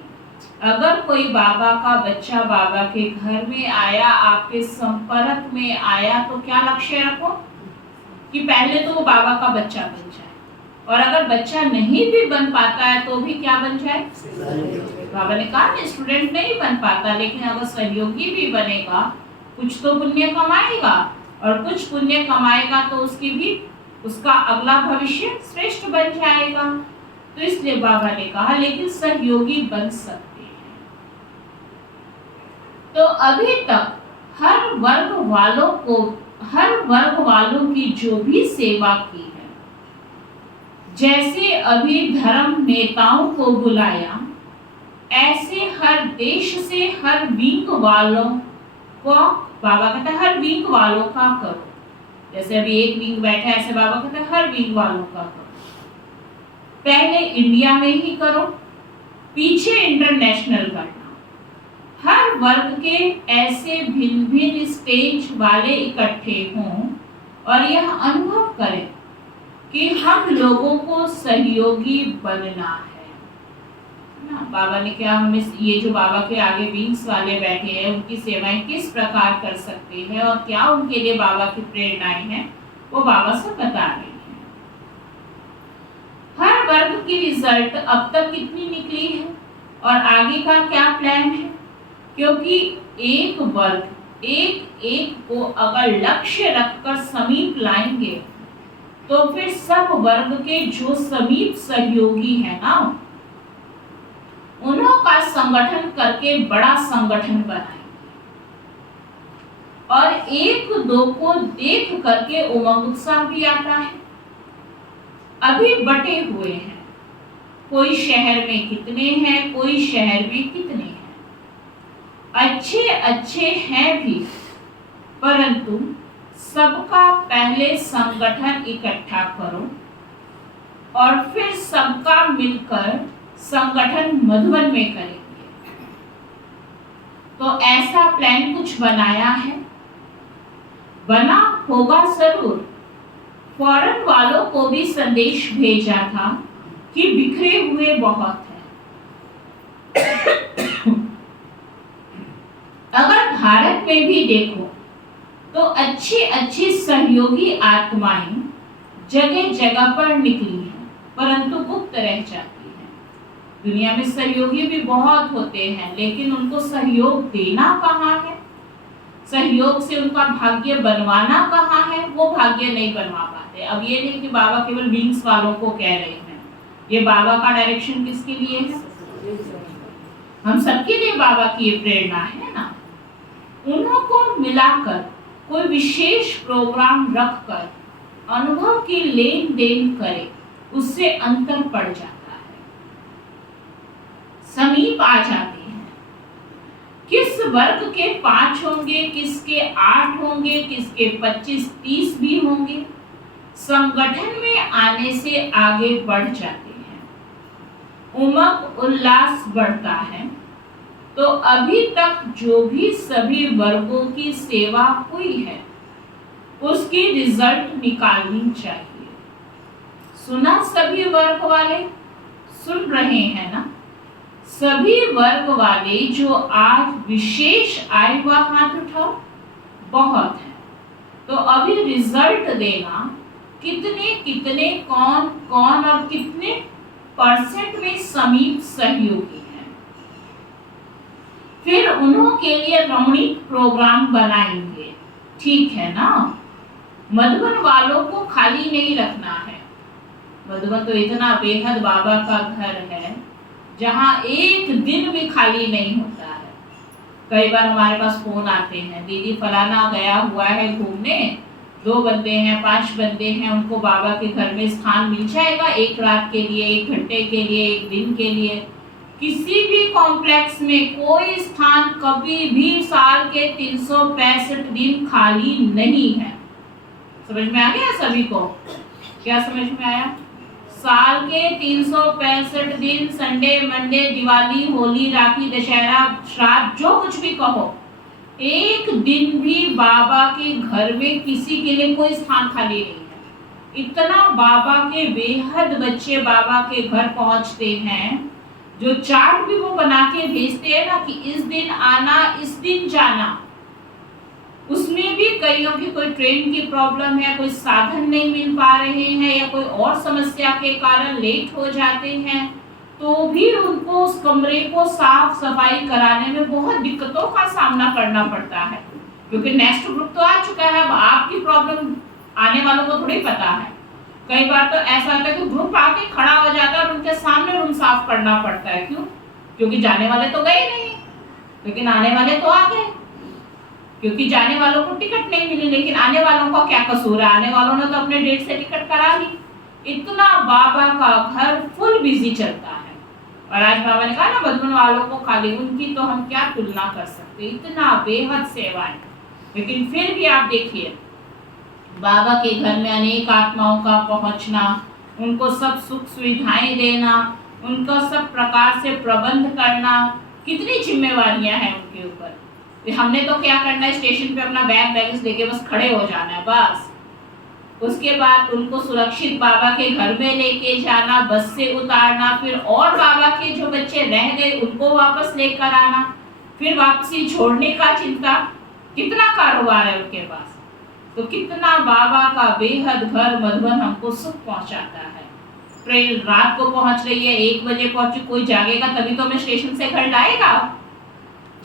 अगर कोई बाबा का बच्चा बाबा के घर में आया, आपके संपर्क में आया, तो क्या लक्ष्य रखो कि पहले तो वो बाबा का बच्चा बन जाए, और अगर बच्चा नहीं भी बन पाता है तो भी क्या बन जाए? बाबा ने कहा ना, स्टूडेंट नहीं बन पाता लेकिन अगर सहयोगी भी बनेगा, कुछ तो पुण्य कमाएगा, और कुछ पुण्य कमाएगा तो उसका अगला भविष्य श्रेष्ठ बन जाएगा। तो इसलिए बाबा ने कहा लेकिन सहयोगी बन सकते हैं। तो अभी तक हर वर्ग वालों की जो भी सेवा की है, जैसे अभी धर्म नेताओं को बुलाया, ऐसे हर देश से हर विंग वालों को बाबा कहता है हर विंग वालों का करो। जैसे अभी एक विंग बैठा है, ऐसे बाबा कहते हैं हर विंग वालों का करो। पहले इंडिया में ही करो, पीछे इंटरनेशनल करना। हर वर्ग के ऐसे भिन्न भिन्न स्टेज वाले इकट्ठे हों और यह अनुभव करें कि हम लोगों को सहयोगी बनना है ना। बाबा ने क्या हमें, ये जो बाबा के आगे विंग्स वाले बैठे हैं, उनकी सेवाएं किस प्रकार कर सकते हैं और क्या उनके लिए बाबा की प्रेरणाएं हैं, वो बाबा से बता रहे हैं। हर वर्ग की रिजल्ट अब तक कितनी निकली है और आगे का क्या प्लान है, क्योंकि एक वर्ग एक को अगर लक्ष्य रखकर समीप लाएंगे तो फिर सब वर्ग के जो समीप सहयोगी है ना, उन्हों का संगठन करके बड़ा संगठन बनाएंगे, और एक दो को देख करके उमंग उत्साह भी आता है। अभी बटे हुए हैं, कोई शहर में कितने हैं, कोई शहर में कितने हैं, अच्छे हैं भी, परंतु सबका पहले संगठन इकट्ठा करो और फिर सबका मिलकर संगठन मधुबन में करेंगे। तो ऐसा प्लान कुछ बनाया है, बना होगा जरूर। फॉरेन वालों को भी संदेश भेजा था कि बिखरे हुए बहुत हैं। अगर भारत में भी देखो तो अच्छी सहयोगी आत्माएं जगह जगह पर निकली हैं, परंतु गुप्त रह जाती हैं। दुनिया में सहयोगी भी बहुत होते हैं, लेकिन उनको सहयोग देना कहाँ है, सहयोग से उनका भाग्य बनवाना कहाँ है, वो भाग्य नहीं बनवा पाते। अब ये नहीं कि बाबा केवल विंग्स वालों को कह रहे हैं, ये बाबा का डायरेक्शन किसके लिए है? हम सबके लिए बाबा की ये प्रेरणा है ना। उन्हों को मिलाकर कोई विशेष प्रोग्राम रखकर अनुभव की लेन देन करे, उससे अंतर पड़ जाता है, समीप आ जाते हैं। किस वर्ग के 5 होंगे, किसके 8 होंगे, किसके 25-30 भी होंगे, संगठन में आने से आगे बढ़ जाते हैं, उमंग उल्लास बढ़ता है। तो अभी तक जो भी सभी वर्गों की सेवा हुई है, उसकी रिजल्ट निकालनी चाहिए। सुना सभी वर्ग वाले? सुन रहे हैं ना? सभी वर्ग वाले जो आज विशेष आए हुआ हाथ उठाओ, बहुत है। तो अभी रिजल्ट देना, कितने कौन और कितने % में समीप सहयोगी हैं। फिर उन्हों के लिए रमणीक प्रोग्राम बनाएंगे, ठीक है ना। मधुबन वालों को खाली नहीं रखना है। मधुबन तो इतना बेहद बाबा का घर है जहाँ एक दिन भी खाली नहीं होता है। कई बार हमारे पास फोन आते हैं, दीदी फलाना गया हुआ है घूमने, 2 बंदे हैं, 5 बंदे हैं, उनको बाबा के घर में स्थान मिल जाएगा 1 रात के लिए, 1 घंटे के लिए, 1 दिन के लिए। किसी भी कॉम्प्लेक्स में कोई स्थान कभी भी साल के 365 दिन खाली नहीं है। समझ में आ गया सभी को? क्या समझ में आया? साल के 365 दिन, संडे मंडे, दिवाली, होली, राखी, दशहरा, श्राद्ध, जो कुछ भी कहो, एक दिन भी बाबा के घर में किसी के लिए कोई स्थान खाली नहीं है। इतना बाबा के बेहद बच्चे बाबा के घर पहुंचते हैं, जो चार्ट भी वो बना के भेजते हैं ना कि इस दिन आना, इस दिन जाना, उसमें भी कईयों की कोई ट्रेन की प्रॉब्लम है, कोई साधन नहीं मिल पा रहे हैं या कोई और समस्या के कारण लेट हो जाते हैं, तो भी उनको उस कमरे को साफ सफाई कराने में बहुत दिक्कतों का सामना करना पड़ता है, क्योंकि नेक्स्ट ग्रुप तो आ चुका है। अब आपकी प्रॉब्लम आने वालों को थोड़ी पता है। कई बार तो ऐसा होता है कि ग्रुप आके खड़ा हो जाता है और उनके सामने रूम साफ करना पड़ता है। क्यों? क्योंकि जाने वाले तो गए नहीं, लेकिन आने वाले तो आ गए। क्योंकि जाने वालों को टिकट नहीं मिली, लेकिन आने वालों का क्या कसूर है? आने वालों ने तो अपने डेट से टिकट करा ली। इतना बाबा का घर फुल बिजी चलता है। और आज बाबा ने कहा ना, बचपन वालों को खाली, उनकी तो हम क्या तुलना कर सकते, इतना बेहद सेवा है। लेकिन फिर भी आप देखिए, बाबा के घर में अनेक आत्माओं का पहुंचना, उनको सब सुख सुविधाएं देना, उनका सब प्रकार से प्रबंध करना, कितनी जिम्मेवारियां हैं उनके ऊपर। हमने तो क्या करना है, स्टेशन पे अपना बैग बैगेज लेके बस खड़े हो जाना है बस। उसके बाद उनको सुरक्षित बाबा के घर में लेके जाना, बस से उतारना, फिर और बाबा के जो बच्चे रह गए उनको वापस लेकर आना, फिर वापसी छोड़ने का चिंता, कितना कारोबार है उनके पास। तो कितना बाबा का बेहद घर मधुबन हमको सुख पहुंचाता है। ट्रेन रात को पहुंच रही है, 1 बजे पहुंची, कोई जागेगा तभी तो हमें स्टेशन से घर लाएगा।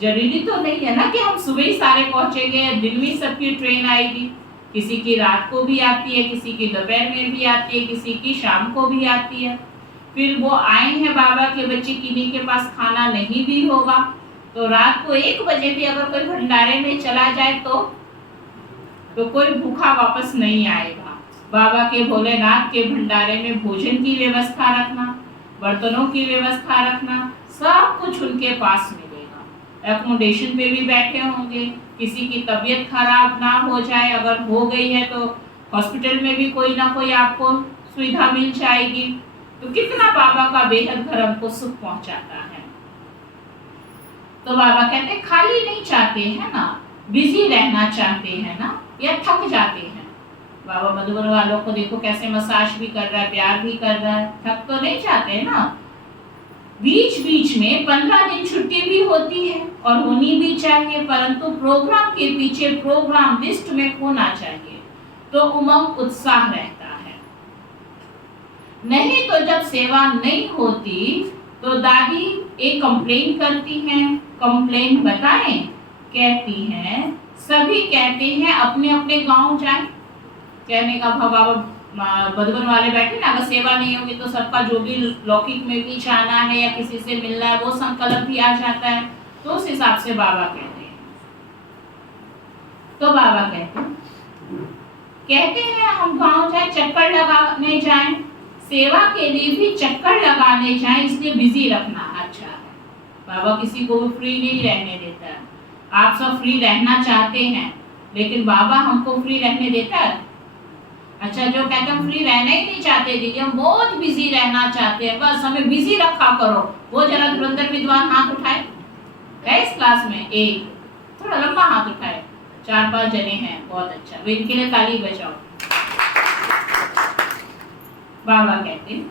जरूरी तो नहीं है ना कि हम सुबह ही सारे पहुंचेंगे, दिन में सबकी ट्रेन आएगी। किसी की रात को भी आती है, किसी की दोपहर में भी आती है, किसी की शाम को भी आती है। फिर वो आए हैं बाबा के बच्चे, किन्हीं के पास खाना नहीं भी होगा, तो रात को 1 बजे भी अगर कोई भंडारे में चला जाए तो कोई भूखा वापस नहीं आएगा। बाबा के भोलेनाथ के भंडारे में भोजन की व्यवस्था रखना, बर्तनों की व्यवस्था रखना, सब कुछ उनके पास मिलेगा। एकोमोडेशन पे भी बैठे होंगे, किसी की तबीयत खराब ना हो जाए, अगर हो गई है तो हॉस्पिटल में भी कोई ना कोई आपको सुविधा मिल जाएगी। तो कितना बाबा का बेहद घर हमको सुख पहुंचाता है। तो बाबा कहते हैं खाली नहीं चाहते हैं ना, बिजी रहना चाहते हैं ना, या थक जाते हैं। बाबा मधुबन वालों को देखो कैसे मसाज भी कर रहा है, प्यार भी कर रहा है, थक तो नहीं जाते ना। बीच बीच में 15 दिन छुट्टी भी होती है और होनी भी चाहिए, परंतु प्रोग्राम के पीछे प्रोग्राम लिस्ट में होना चाहिए, तो उमंग उत्साह रहता है। नहीं तो जब सेवा नहीं होती तो दादी एक कंप्लेन करती हैं। कंप्लेन बताएं, कहती हैं सभी कहते हैं अपने अपने गांव जाएं। कहने का भाव बाबा मधुबन वाले बैठे ना, अगर सेवा नहीं होगी तो सबका जो भी लौकिक में भी जाना है या किसी से मिलना है वो संकल्प भी आ जाता है। तो उस हिसाब से बाबा कहते हैं। तो बाबा कहते हैं हम गांव जाए, चक्कर लगाने जाएं, सेवा के लिए भी चक्कर लगाने जाएं, इसलिए बिजी रखना अच्छा है। बाबा किसी को फ्री नहीं रहने देता है। आप सब फ्री रहना चाहते हैं, लेकिन बाबा हमको फ्री रहने देता है? अच्छा, जो कहते हैं फ्री रहना ही नहीं चाहते दीदी, हम बहुत बिजी रहना चाहते हैं, बस हमें बिजी रखा करो। वो जरा धुरंधर विद्वान हाथ उठाए, है इस क्लास में? एक थोड़ा लंबा हाथ उठाए, 4-5 जने हैं, बहुत अच्छा, वे इनके लिए ताली बजाओ। बाबा कहते हैं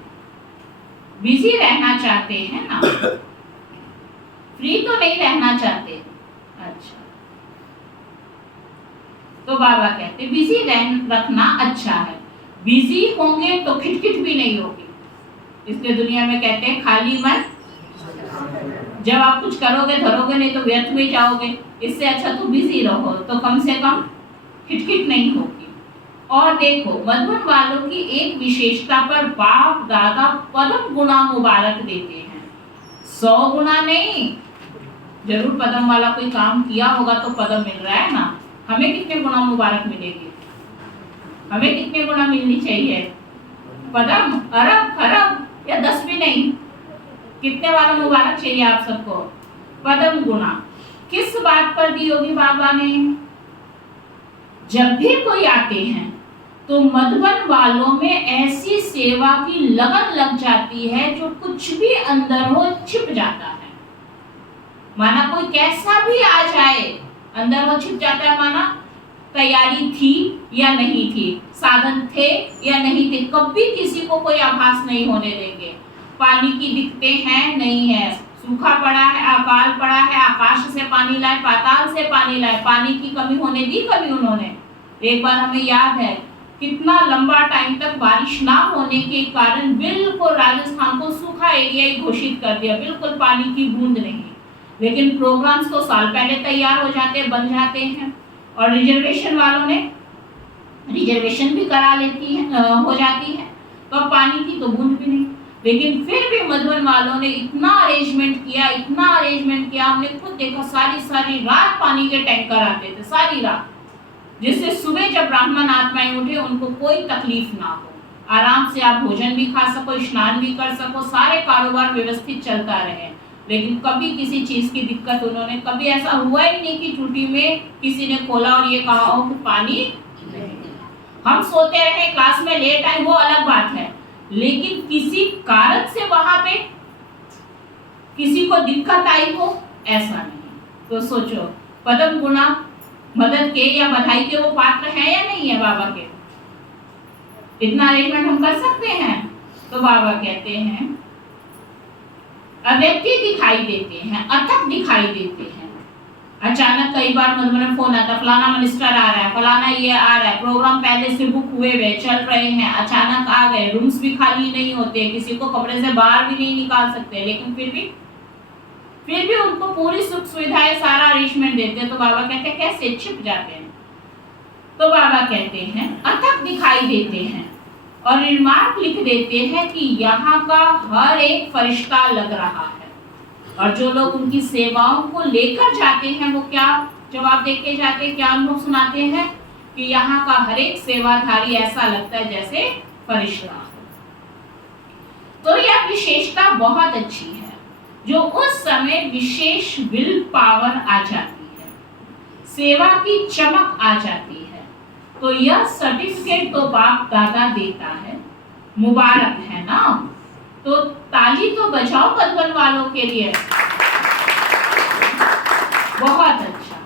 बिजी रहना चाहते हैं ना, फ्री तो नहीं रहना चाहते। अच्छा, तो बाबा कहते बिजी रखना अच्छा है। बिजी होंगे तो खिटखिट भी नहीं होगी, इसलिए दुनिया में कहते हैं खाली मन, जब आप कुछ करोगे धरोगे नहीं तो व्यर्थ में जाओगे। इससे अच्छा तो बिजी रहो, तो कम से कम खिटखिट नहीं होगी। और देखो मधुबन वालों की एक विशेषता पर बाप दादा पदम गुना मुबारक देते हैं, 100 गुना नहीं। जरूर पदम वाला कोई काम किया होगा तो पदम मिल रहा है ना। हमें कितने गुना मुबारक मिलेगी? हमें कितने गुना मिलनी चाहिए? पदम, अरब, खरब या 10 भी नहीं। कितने वाला मुबारक चाहिए आप सबको? पदम गुना। किस बात पर दी होगी बाबा ने? जब भी कोई आते हैं तो मधुबन वालों में ऐसी सेवा की लगन लग जाती है जो कुछ भी अंदर हो छिप जाता है। माना कोई कैसा भी आ जाए, अंदर वो छिप जाता है। माना तैयारी थी या नहीं थी, साधन थे या नहीं थे, कभी किसी को कोई आभास नहीं होने देंगे। पानी की दिक्कतें हैं, नहीं है, सूखा पड़ा है, अकाल पड़ा है, आकाश से पानी लाए, पाताल से पानी लाए, पानी की कमी होने दी कभी उन्होंने? एक बार हमें याद है कितना लंबा टाइम तक बारिश ना होने के कारण बिल्कुल राजस्थान को सूखा एरिया ही घोषित कर दिया, बिल्कुल पानी की बूंद नहीं। लेकिन प्रोग्राम्स तो साल पहले तैयार हो जाते हैं, बन जाते हैं, और रिजर्वेशन वालों ने रिजर्वेशन भी करा लेती है, हो जाती है, तो पानी की तो बूंद भी नहीं। लेकिन फिर भी मधुबन वालों ने इतना अरेंजमेंट किया, इतना अरेंजमेंट किया, हमने खुद देखा, सारी रात पानी के टैंकर आते थे, सारी रात, जिससे सुबह जब ब्राह्मण आत्माएं उठे उनको कोई तकलीफ ना हो, आराम से आप भोजन भी खा सको, स्नान भी कर सको, सारे कारोबार व्यवस्थित चलता रहे। लेकिन कभी किसी चीज की दिक्कत उन्होंने, कभी ऐसा हुआ ही नहीं कि टूटी में किसी ने खोला और ये कहा हो कि पानी नहीं। हम सोते रहे, क्लास में लेट आए, वो अलग बात है, लेकिन किसी कारण से वहां पे किसी को दिक्कत आई हो, ऐसा नहीं। तो सोचो, पदम गुणा मदद के या बधाई के वो पात्र है या नहीं है बाबा के? इतना अरेंजमेंट हम कर सकते हैं। तो बाबा कहते हैं अव्यक्ति दिखाई देते हैं, अथक दिखाई देते हैं। अचानक कई बार मधुबन में फोन आता, फलाना मिनिस्टर आ रहा है, फलाना ये आ रहा है, प्रोग्राम पहले से बुक हुए हुए चल रहे हैं, अचानक आ गए, रूम्स भी खाली नहीं होते, किसी को कमरे से बाहर भी नहीं निकाल सकते, लेकिन फिर भी उनको पूरी सुख सुविधाएं, सारा अरेंजमेंट देते हैं। तो बाबा कहते हैं कैसे? छिप जाते हैं। तो बाबा कहते हैं अथक दिखाई देते हैं, और रिमार्क लिख देते हैं कि यहाँ का हर एक फरिश्ता लग रहा है। और जो लोग उनकी सेवाओं को लेकर जाते हैं वो क्या जवाब देके जाते हैं, क्या अनुभव सुनाते हैं कि यहाँ का हर एक सेवाधारी ऐसा लगता है जैसे फरिश्ता हो। तो यह विशेषता बहुत अच्छी है, जो उस समय विशेष विल पावर आ जाती है, सेवा की चमक आ जाती है। तो यह सर्टिफिकेट तो बाप दादा देता है, मुबारक है ना? तो ताली तो बजाओ मधुबन वालों के लिए। बहुत अच्छा।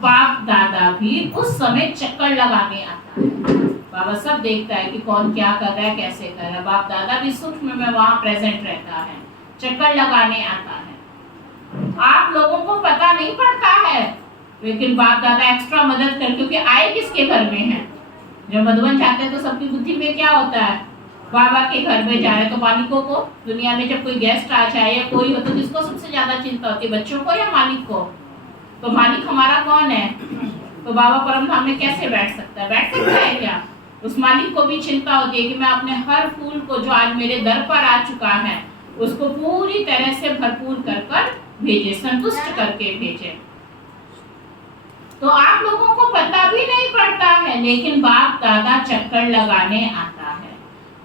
बाप दादा भी उस समय चक्कर लगाने आता है। बाबा सब देखता है कि कौन क्या कर रहा है, कैसे कर रहा है। बाप दादा भी सूक्ष्म में वहां प्रेजेंट रहता है, चक्कर लगाने आता है। आप लोगों को पता नहीं पड़ता है, लेकिन बाप दादा एक्स्ट्रा मदद कर, क्योंकि आए किसके घर में हैं? जब मधुबन जाते हैं तो सबकी बुद्धि में क्या होता है? बाबा के घर में जा रहे, तो मालिकों को, दुनिया में जब कोई गेस्ट आ जाए या कोई हो तो किसको सबसे ज्यादा चिंता होती है? बच्चों को या मालिक को? तो मालिक हमारा कौन है? तो बाबा परम धाम में कैसे बैठ सकता है? बैठ सकता है क्या? उस मालिक को भी चिंता होती है कि मैं अपने हर फूल को जो आज मेरे दर पर आ चुका है उसको पूरी तरह से भरपूर कर भेजे, संतुष्ट करके भेजे। तो आप लोगों को पता भी नहीं पड़ता है, लेकिन बाप दादा चक्कर लगाने आता है।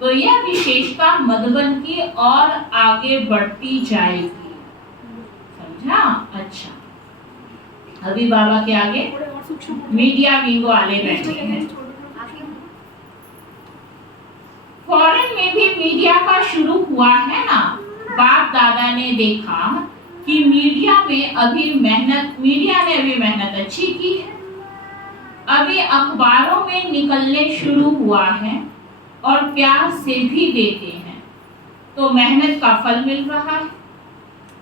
तो यह विशेषता मधुबन की और आगे बढ़ती जाएगी, समझा? अच्छा, अभी बाबा के आगे मीडिया विंग वाले बैठे हैं। फॉरेन में भी मीडिया का शुरू हुआ है ना। बाप दादा ने देखा कि मीडिया ने अभी मेहनत अच्छी की है, अभी अखबारों में निकलने शुरू हुआ है और प्यार से भी देते हैं, तो मेहनत का फल मिल रहा है।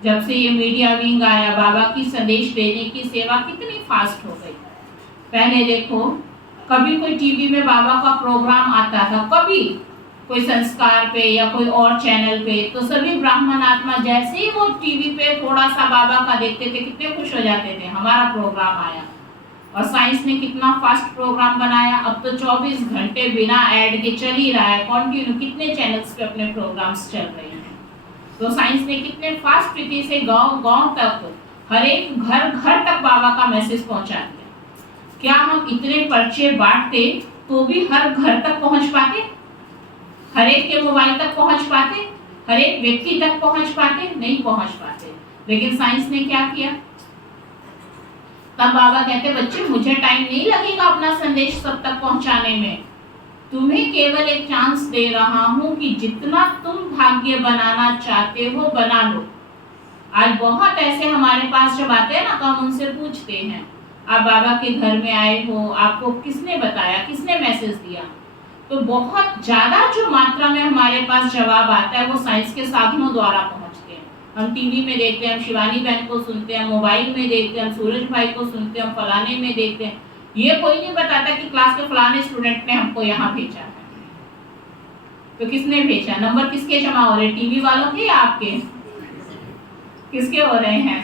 जब से ये मीडिया विंग आया, बाबा की संदेश देने की सेवा कितनी फास्ट हो गई। पहले देखो, कभी कोई टीवी में बाबा का प्रोग्राम आता था, कभी कोई संस्कार पे या कोई और चैनल पे, तो सभी ब्राह्मण आत्मा जैसे ही वो टीवी पे थोड़ा सा बाबा का देखते थे कितने खुश हो जाते थे, हमारा प्रोग्राम आया। और साइंस ने कितना फास्ट प्रोग्राम बनाया, अब तो 24 घंटे बिना ऐड के चल ही रहा है, कंटिन्यू कितने चैनल्स पे अपने प्रोग्राम्स चल रहे हैं। तो साइंस ने कितने फास्ट रीति से गांव तक, हर एक घर तक बाबा का मैसेज पहुंचा दिया। क्या हम इतने पर्चे बांटते तो भी हर घर तक पहुंच पाते? हर एक के मोबाइल तक पहुंच पाते? हर एक व्यक्ति तक पहुंच पाते? नहीं पहुंच पाते। लेकिन साइंस ने क्या किया? तब बाबा कहते, बच्चे मुझे टाइम नहीं लगेगा अपना संदेश सब तक पहुंचाने में, तुम्हें केवल एक चांस दे रहा हूं कि जितना तुम भाग्य बनाना चाहते हो बना लो। आज बहुत ऐसे हमारे पास जब आते हैं ना तो हम उनसे पूछते हैं, आप बाबा के घर में आए हो, आपको किसने बताया, किसने मैसेज दिया? तो बहुत ज़्यादा जो मात्रा में हमारे पास जवाब आता है वो साइंस के साधनों द्वारा पहुंचते हैं। हम टीवी में देखते हैं, हम शिवानी बहन को सुनते हैं, मोबाइल में देखते हैं, हम सूरज भाई को सुनते हैं, हम फलाने में देखते हैं। ये कोई नहीं बताता कि क्लास के फलाने स्टूडेंट ने हमको यहाँ भेजा है। तो किसने भेजा? नंबर किसके जमा हो रहे, टीवी वालों के या आपके? किसके हो रहे हैं?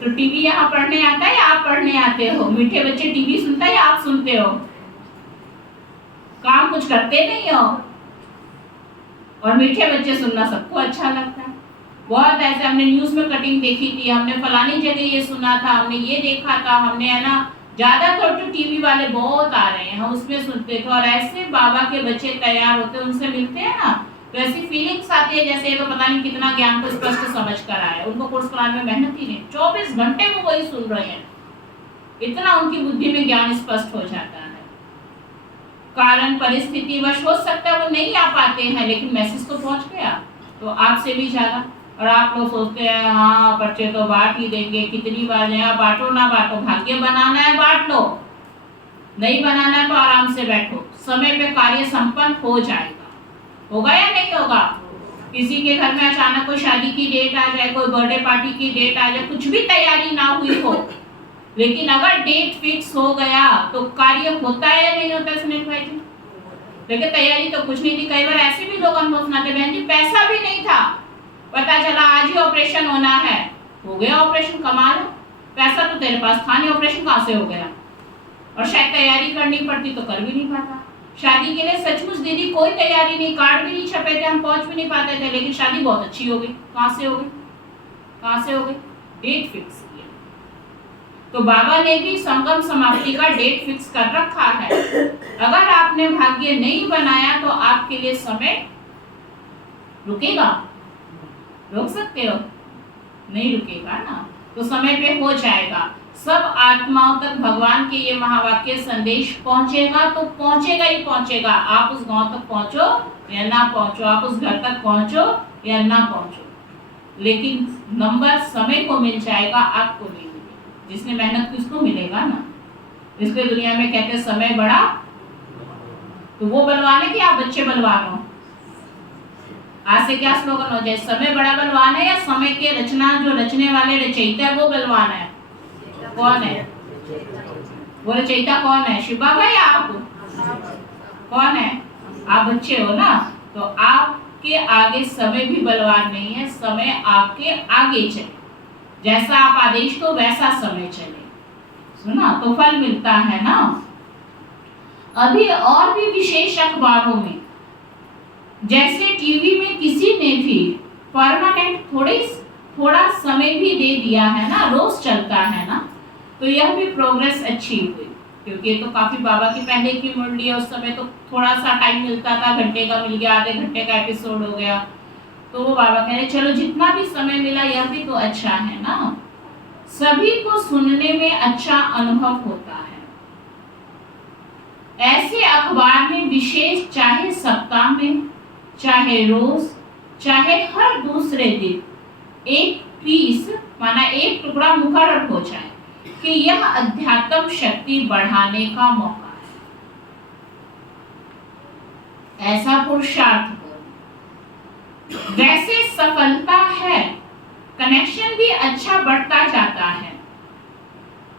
तो टीवी यहाँ पढ़ने आता है या आप पढ़ने आते हो? मीठे बच्चे टीवी सुनता है या आप सुनते हो? काम कुछ करते नहीं हो और मीठे बच्चे सुनना सबको अच्छा लगता है। बहुत ऐसे हमने न्यूज़ में कटिंग देखी थी, हमने फलानी जगह ये सुना था, हमने ये देखा था, हमने है ना, ज़्यादातर तो टीवी वाले बहुत आ रहे हैं, हम उसमें सुनते थे। और ऐसे बाबा के बच्चे तैयार होते, उनसे मिलते हैं ना तो ऐसी फीलिंग्स आती है जैसे तो पता नहीं कितना ज्ञान को स्पष्ट समझ कर आए। उनको कोर्स कराने में मेहनत ही नहीं, 24 घंटे वो वही सुन रहे हैं, इतना उनकी बुद्धि में ज्ञान स्पष्ट हो जाता है। कारण परिस्थिति वश हो सकता है वो नहीं आ पाते हैं, लेकिन मैसेज तो पहुंच गया। तो आपसे भी ज्यादा। और आप लोग सोचते हैं हाँ पर्चे तो बांट ही देंगे, कितनी बार जाए, बांटो ना बांटो, भाग्य बनाना है बांट लो, नहीं बनाना है तो आराम से बैठो, समय पे कार्य संपन्न हो जाएगा। होगा या नहीं होगा? किसी के घर में अचानक कोई शादी की डेट आ जाए, कोई बर्थडे पार्टी की डेट आ जाए, कुछ भी तैयारी ना हुई हो, लेकिन अगर डेट फिक्स हो गया तो कार्य होता है या नहीं होता है सुनील भाई जी? देखिए तैयारी तो कुछ नहीं थी। कई बार ऐसे भी लोग अनुभव सुनाते, बहन जी पैसा भी नहीं था, पता चला आज ही ऑपरेशन होना है, हो गया ऑपरेशन, कमा लो, पैसा तो तेरे पास था नहीं, ऑपरेशन कहाँ से हो गया? और शायद तैयारी करनी पड़ती तो कर भी नहीं पाता। शादी के लिए सचमुच दीदी कोई तैयारी नहीं, कार्ड भी नहीं छपे थे, हम पहुंच भी नहीं पाते थे, लेकिन शादी बहुत अच्छी हो गई। कहाँ से हो गई? कहाँ से हो गई? डेट फिक्स किया। तो बाबा ने भी संगम समाप्ति का डेट फिक्स कर रखा है। अगर आपने भाग्य नहीं बनाया तो आपके लिए समय रुकेगा? रोक सकते हो? नहीं रुकेगा ना, तो समय पे हो जाएगा। सब आत्माओं तक भगवान के ये महावाक्य संदेश पहुंचेगा तो पहुंचेगा ही पहुंचेगा। आप उस गांव तक पहुंचो या ना पहुंचो, आप उस घर तक पहुंचो या ना पहुंचो, लेकिन नंबर समय को मिल जाएगा, आपको नहीं मिलेगा। जिसने मेहनत की उसको मिलेगा ना। इसलिए दुनिया में कहते हैं समय बड़ा, तो वो बलवान है कि आप बच्चे बलवान हो? आज से क्या स्लोगन हो जाए, समय बड़ा बलवान है या समय के रचना जो रचने वाले रचयिता है वो बलवान है? कौन है वो रचयिता? कौन है? शिव बाबा या आप? कौन है? आप बच्चे हो ना, तो आपके आगे समय भी बलवान नहीं है, समय आपके आगे चले, जैसा आप आदेश दो वैसा समय चले, सुना तो फल मिलता है ना। अभी और भी विशेष अखबारों में, जैसे टीवी में किसी ने भी परमानेंट थोड़ा समय भी दे दिया है ना, रोज चलता है ना, तो यह भी प्रोग्रेस अच्छी हुई। क्योंकि ये तो काफी बाबा की पहले की मुरली है, उस समय तो थोड़ा सा टाइम मिलता था, घंटे का मिल गया, आधे घंटे का एपिसोड हो गया, तो वो बाबा कह रहे चलो जितना भी समय मिला यह भी तो अच्छा है ना। सभी को सुनने में अच्छा अनुभव होता है। ऐसे अखबार में विशेष, चाहे सप्ताह में, चाहे रोज, चाहे हर दूसरे दिन एक पीस माना एक टुकड़ा मुकर्रर हो जाए कि यह अध्यात्म शक्ति बढ़ाने का मौका है। ऐसा पुरुषार्थ करो, वैसे सफलता है, कनेक्शन भी अच्छा बढ़ता जाता है।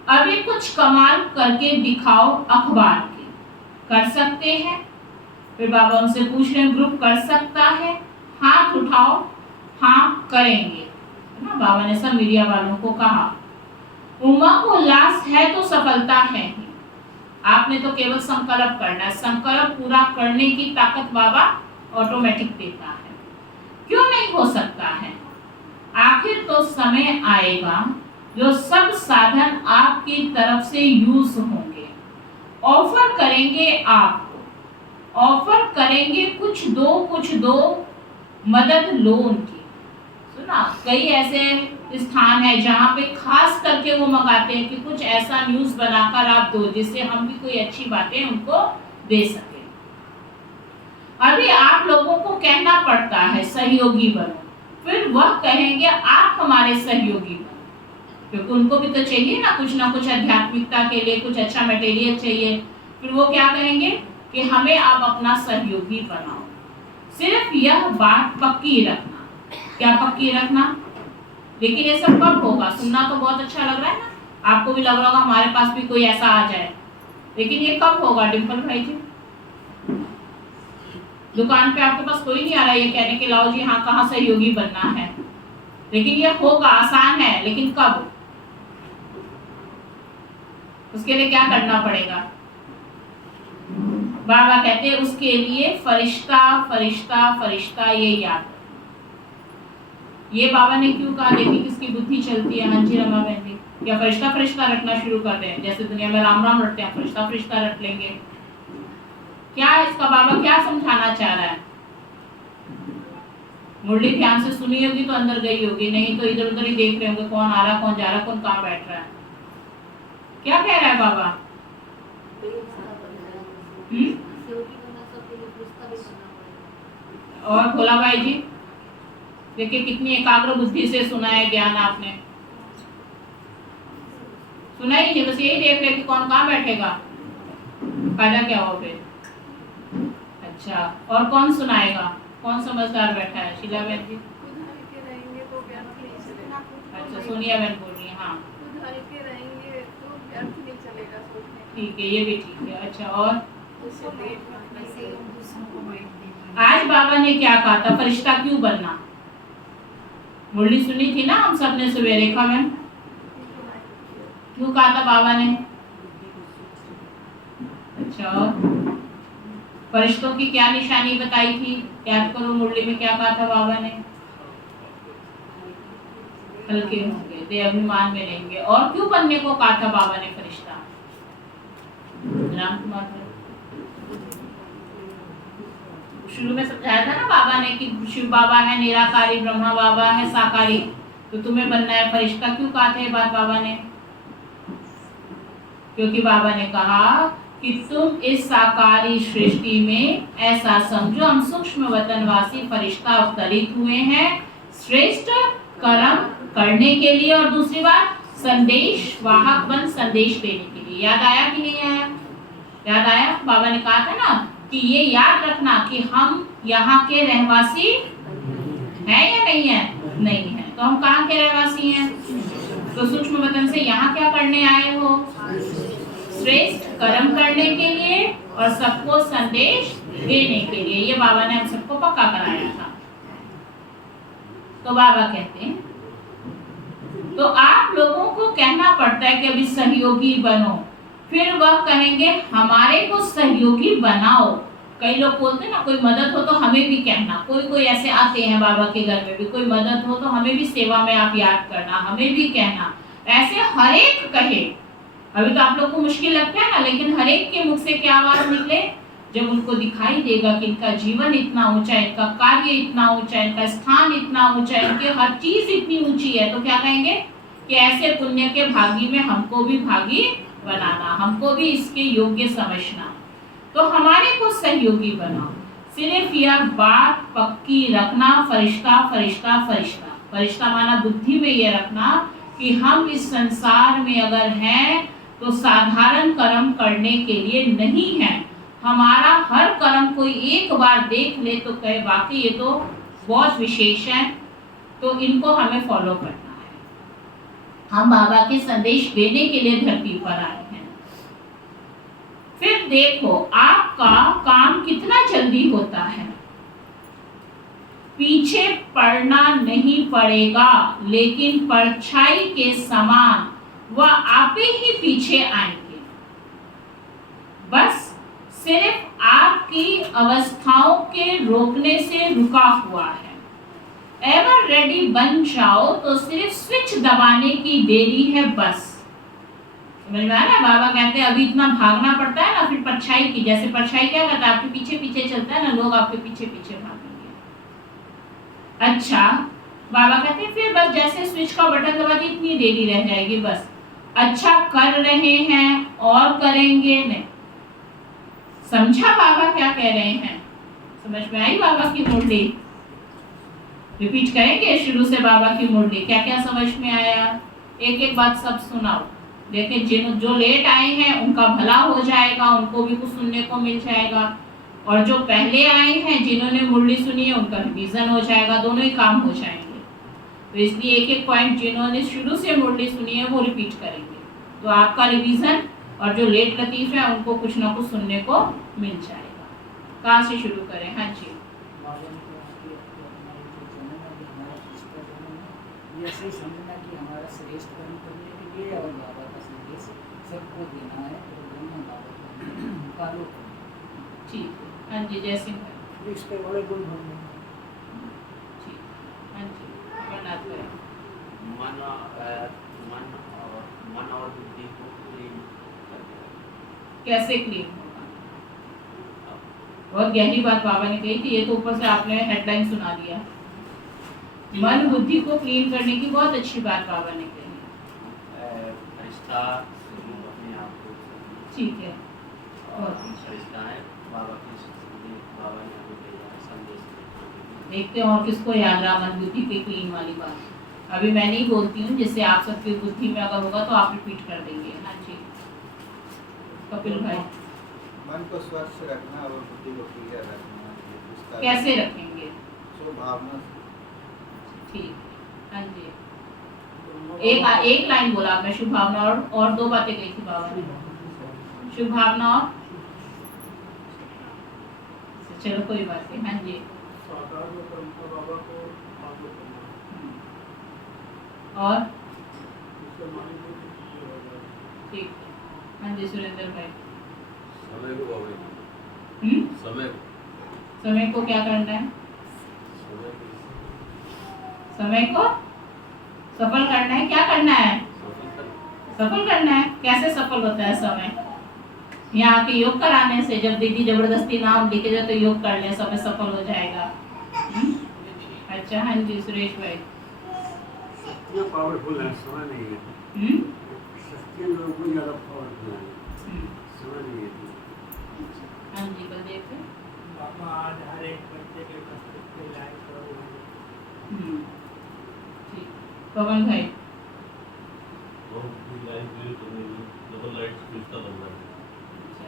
अभी कुछ कमाल करके दिखाओ अखबार के, कर सकते हैं? फिर बाबा उनसे पूछ रहे हैं ग्रुप कर सकता है? हाथ उठाओ, हाँ करेंगे, है ना। बाबा ने सब मीडिया वालों को कहा उमंग उल्लास है तो सफलता है ही। आपने तो केवल संकल्प करना है, संकल्प पूरा करने की ताकत बाबा ऑटोमेटिक देता है। क्यों नहीं हो सकता है? आखिर तो समय आएगा जो सब साधन आपकी तरफ से यूज होंगे, ऑफर करेंगे आपको, ऑफर करेंगे कुछ दो मदद लो उनकी। सुना कई ऐसे स्थान है जहाँ पे खास करके वो मंगाते हैं कि कुछ ऐसा न्यूज़ बनाकर आप दो जिससे हम भी कोई अच्छी बातें उनको दे सके। अभी आप लोगों को कहना पड़ता है सहयोगी बनो, फिर वह कहेंगे आप हमारे सहयोगी बनो, क्योंकि उनको भी तो चाहिए ना कुछ आध्यात्मिकता के लिए कुछ अच्छा मटेरियल चाहिए। फिर वो क्या कहेंगे कि हमें आप अपना सहयोगी बनाओ। सिर्फ यह बात पक्की रखना। क्या पक्की रखना? लेकिन ये सब कब होगा? सुनना तो बहुत अच्छा लग रहा है ना, आपको भी लग रहा होगा हमारे पास भी कोई ऐसा आ जाए, लेकिन ये कब होगा डिम्पल भाई जी? दुकान पे आपके पास कोई नहीं आ रहा ये कहने के लाओ जी हाँ कहाँ सहयोगी बनना है, लेकिन ये होगा, आसान है, लेकिन कब? उसके लिए क्या करना पड़ेगा? बाबा कहते हैं उसके लिए फरिश्ता फरिश्ता फरिश्ता ये याद। ये बाबा ने क्यों कहा? देखिए किसकी बुद्धि चलती है। हाँ जी रमा बहन जी, या फरिश्ता फरिश्ता रटना शुरू कर दें, जैसे दुनिया में राम राम रटते हैं, फरिश्ता फरिश्ता रट लेंगे। क्या इसका बाबा क्या समझाना चाह रहा है? मुरली ध्यान से सुनी होगी तो अंदर गई होगी, नहीं तो इधर उधर ही देख रहे होंगे कौन आ रहा कौन जा रहा कौन कहाँ बैठ रहा है। क्या कह रहा है बाबा? और भोला भाई जी देखिए कितनी एकाग्र बुद्धि से सुना है ज्ञान आपने। सुना ही नहीं, बस यही देख रहे कि कौन कहाँ बैठेगा, फायदा क्या हो फिर? अच्छा, और कौन सुनाएगा? कौन समझदार बैठा है? शीला बहन जी? अच्छा, सोनिया बहन बोल रही है। हाँ ठीक है, ये भी ठीक है। अच्छा, और आज बाबा ने क्या कहा था? फरिश्ता क्यों बनना? मुरली सुनी थी ना हम सबने सवेरे। रेखा मैम क्यों कहा था बाबा ने? अच्छा, और फरिश्तों की क्या निशानी बताई थी? याद करो मुरली में क्या कहा था बाबा ने? हल्के होंगे, दे अभिमान में रहेंगे। और क्यों बनने को कहा था बाबा ने फरिश्ता? राम कुमार शुरू में समझाया था ना बाबा ने कि शिव बाबा है निराकारी, ब्रह्मा बाबा है साकारी, तो तुम्हें बनना है फरिश्ता। क्यों कहा था ये बात बाबा ने? क्योंकि बाबा ने कहा कि तुम इस साकारी सृष्टि में ऐसा समझो हम सूक्ष्म वतनवासी फरिश्ता अवतरित हुए हैं श्रेष्ठ कर्म करने के लिए, और दूसरी बात संदेश वाहक बन संदेश देने के लिए। याद आया कि नहीं आया? याद आया? बाबा ने कहा था ना कि ये याद रखना कि हम यहाँ के रहवासी हैं या नहीं है? नहीं है। तो हम कहाँ के रहवासी हैं? तो सूक्ष्म वतन से यहाँ क्या करने आए हो? श्रेष्ठ कर्म करने के लिए और सबको संदेश देने के लिए। ये बाबा ने हम सबको पक्का कराया था। तो बाबा कहते हैं तो आप लोगों को कहना पड़ता है कि अभी सहयोगी बनो, फिर वह कहेंगे हमारे को सहयोगी बनाओ। कई लोग बोलते हैं ना कोई मदद हो तो हमें भी कहना। कोई ऐसे आते हैं बाबा के घर में भी, कोई मदद हो तो हमें भी सेवा में आप याद करना, हमें भी कहना। ऐसे हर एक कहे। अभी तो आप लोग को मुश्किल लगता है ना, लेकिन हर एक के मुख से क्या आवाज निकले? जब उनको दिखाई देगा कि इनका जीवन इतना ऊंचा है, इनका कार्य इतना ऊंचा है, इनका स्थान इतना ऊंचा है, इनकी हर चीज इतनी ऊंची है, तो क्या कहेंगे कि ऐसे पुण्य के भागी में हमको भी भागी बनाना, हमको भी इसके योग्य समझना, तो हमारे को सहयोगी बनाओ। सिर्फ यह बात पक्की रखना, फरिश्ता फरिश्ता फरिश्ता। फरिश्ता माना बुद्धि में ये रखना कि हम इस संसार में अगर हैं तो साधारण कर्म करने के लिए नहीं है। हमारा हर कर्म कोई एक बार देख ले तो कहे वाकई ये तो बहुत विशेष है, तो इनको हमें फॉलो करना है। हम बाबा के संदेश देने के लिए धरती पर आए हैं। फिर देखो आपका काम कितना जल्दी होता है। पीछे पड़ना नहीं पड़ेगा, लेकिन परछाई के समान वह आपे ही पीछे आएंगे। बस सिर्फ आपकी अवस्थाओं के रोकने से रुका हुआ है। एवर रेडी बन जाओ तो सिर्फ स्विच दबाने की देरी है बस। समझ में आ रहा है? बाबा कहते हैं अभी इतना भागना पड़ता है ना, फिर परछाई की, जैसे परछाई क्या करता है आपके पीछे पीछे चलता है ना, लोग आपके पीछे पीछे भागेंगे। अच्छा, बाबा कहते हैं फिर बस जैसे स्विच का बटन दबा दी इतनी देरी रह जाएगी बस। अच्छा कर रहे हैं और करेंगे नहीं। समझा बाबा क्या कह रहे हैं? समझ में आई बाबा की मुरली? रिपीट करेंगे शुरू से बाबा की मुरली, क्या क्या समझ में आया? एक एक बात सब सुनाओ। देखिए जो लेट आए हैं उनका भला हो जाएगा, उनको भी कुछ सुनने को मिल जाएगा, और जो पहले आए हैं जिन्होंने मुरली सुनी है उनका रिवीजन हो जाएगा, दोनों ही काम हो जाएंगे। तो इसलिए एक एक पॉइंट जिन्होंने शुरू से मुरली सुनी है वो रिपीट करेंगे, तो आपका रिवीजन, और जो लेट लतीफ है उनको कुछ ना कुछ सुनने को मिल जाएगा। कहाँ से शुरू करें? हाँ जी। ऐसे समझना कि हमारा श्रेष्ठ कर्म करने के लिए और बाबा का संदेश सबको देना है, और दोनों बाबा का लोग। ठीक है, हाँ जी, जय सिंह भाई। इसके बड़े गुण होंगे। ठीक, हाँ जी, अमरनाथ भाई। मन और बुद्धि को क्लीन करके कैसे क्लीन होगा? बहुत गहरी बात बाबा ने कही थी, ये तो ऊपर से आपने हेडलाइन सुना दिया। मन बुद्धि को क्लीन करने की बहुत अच्छी बात बाबा ने कही। रिश्ता अपने आप को, ठीक है, और रिश्ता है बाबा की बाबा ने हमें भेजा है संदेश। देखते हैं और किसको याद रहा मन बुद्धि के क्लीन वाली बात। अभी मैं नहीं बोलती हूँ, जिससे आप सबकी बुद्धि में अगर होगा तो आप रिपीट कर देंगे। हाँ जी, कपिल भाई। मन को स्वच्छ रखना और बुद्धि को क्लियर रखना। कैसे रखेंगे? स्वभावना। ठीक, हाँ जी। एक लाइन बोला आपने, शुभ भावना, और दो बातें कही थी बाबा ने, शुभ भावना और, चलो कोई बात नहीं। हाँ जी, और ठीक है, हाँ जी, सुरेंद्र भाई। समय को समय को क्या करना है? समय को सफल करना है। क्या करना है? सफल करना है। कैसे सफल होता है समय? यहाँ आके योग कराने से, जब दीदी जबरदस्ती नाम लिखे जाए तो योग कर ले, समय सफल हो जाएगा। अच्छा, हाँ जी, सुरेश भाई। ये पावरफुल है, समय नहीं है। शक्ति लोगों को ज़्यादा पावरफुल है, समय नहीं है। हाँ जी, बलदेव भाई। बाबा आज हर एक बच्चे के मस्तिष्क में लाइट और ठीक, पवन भाई। अच्छा,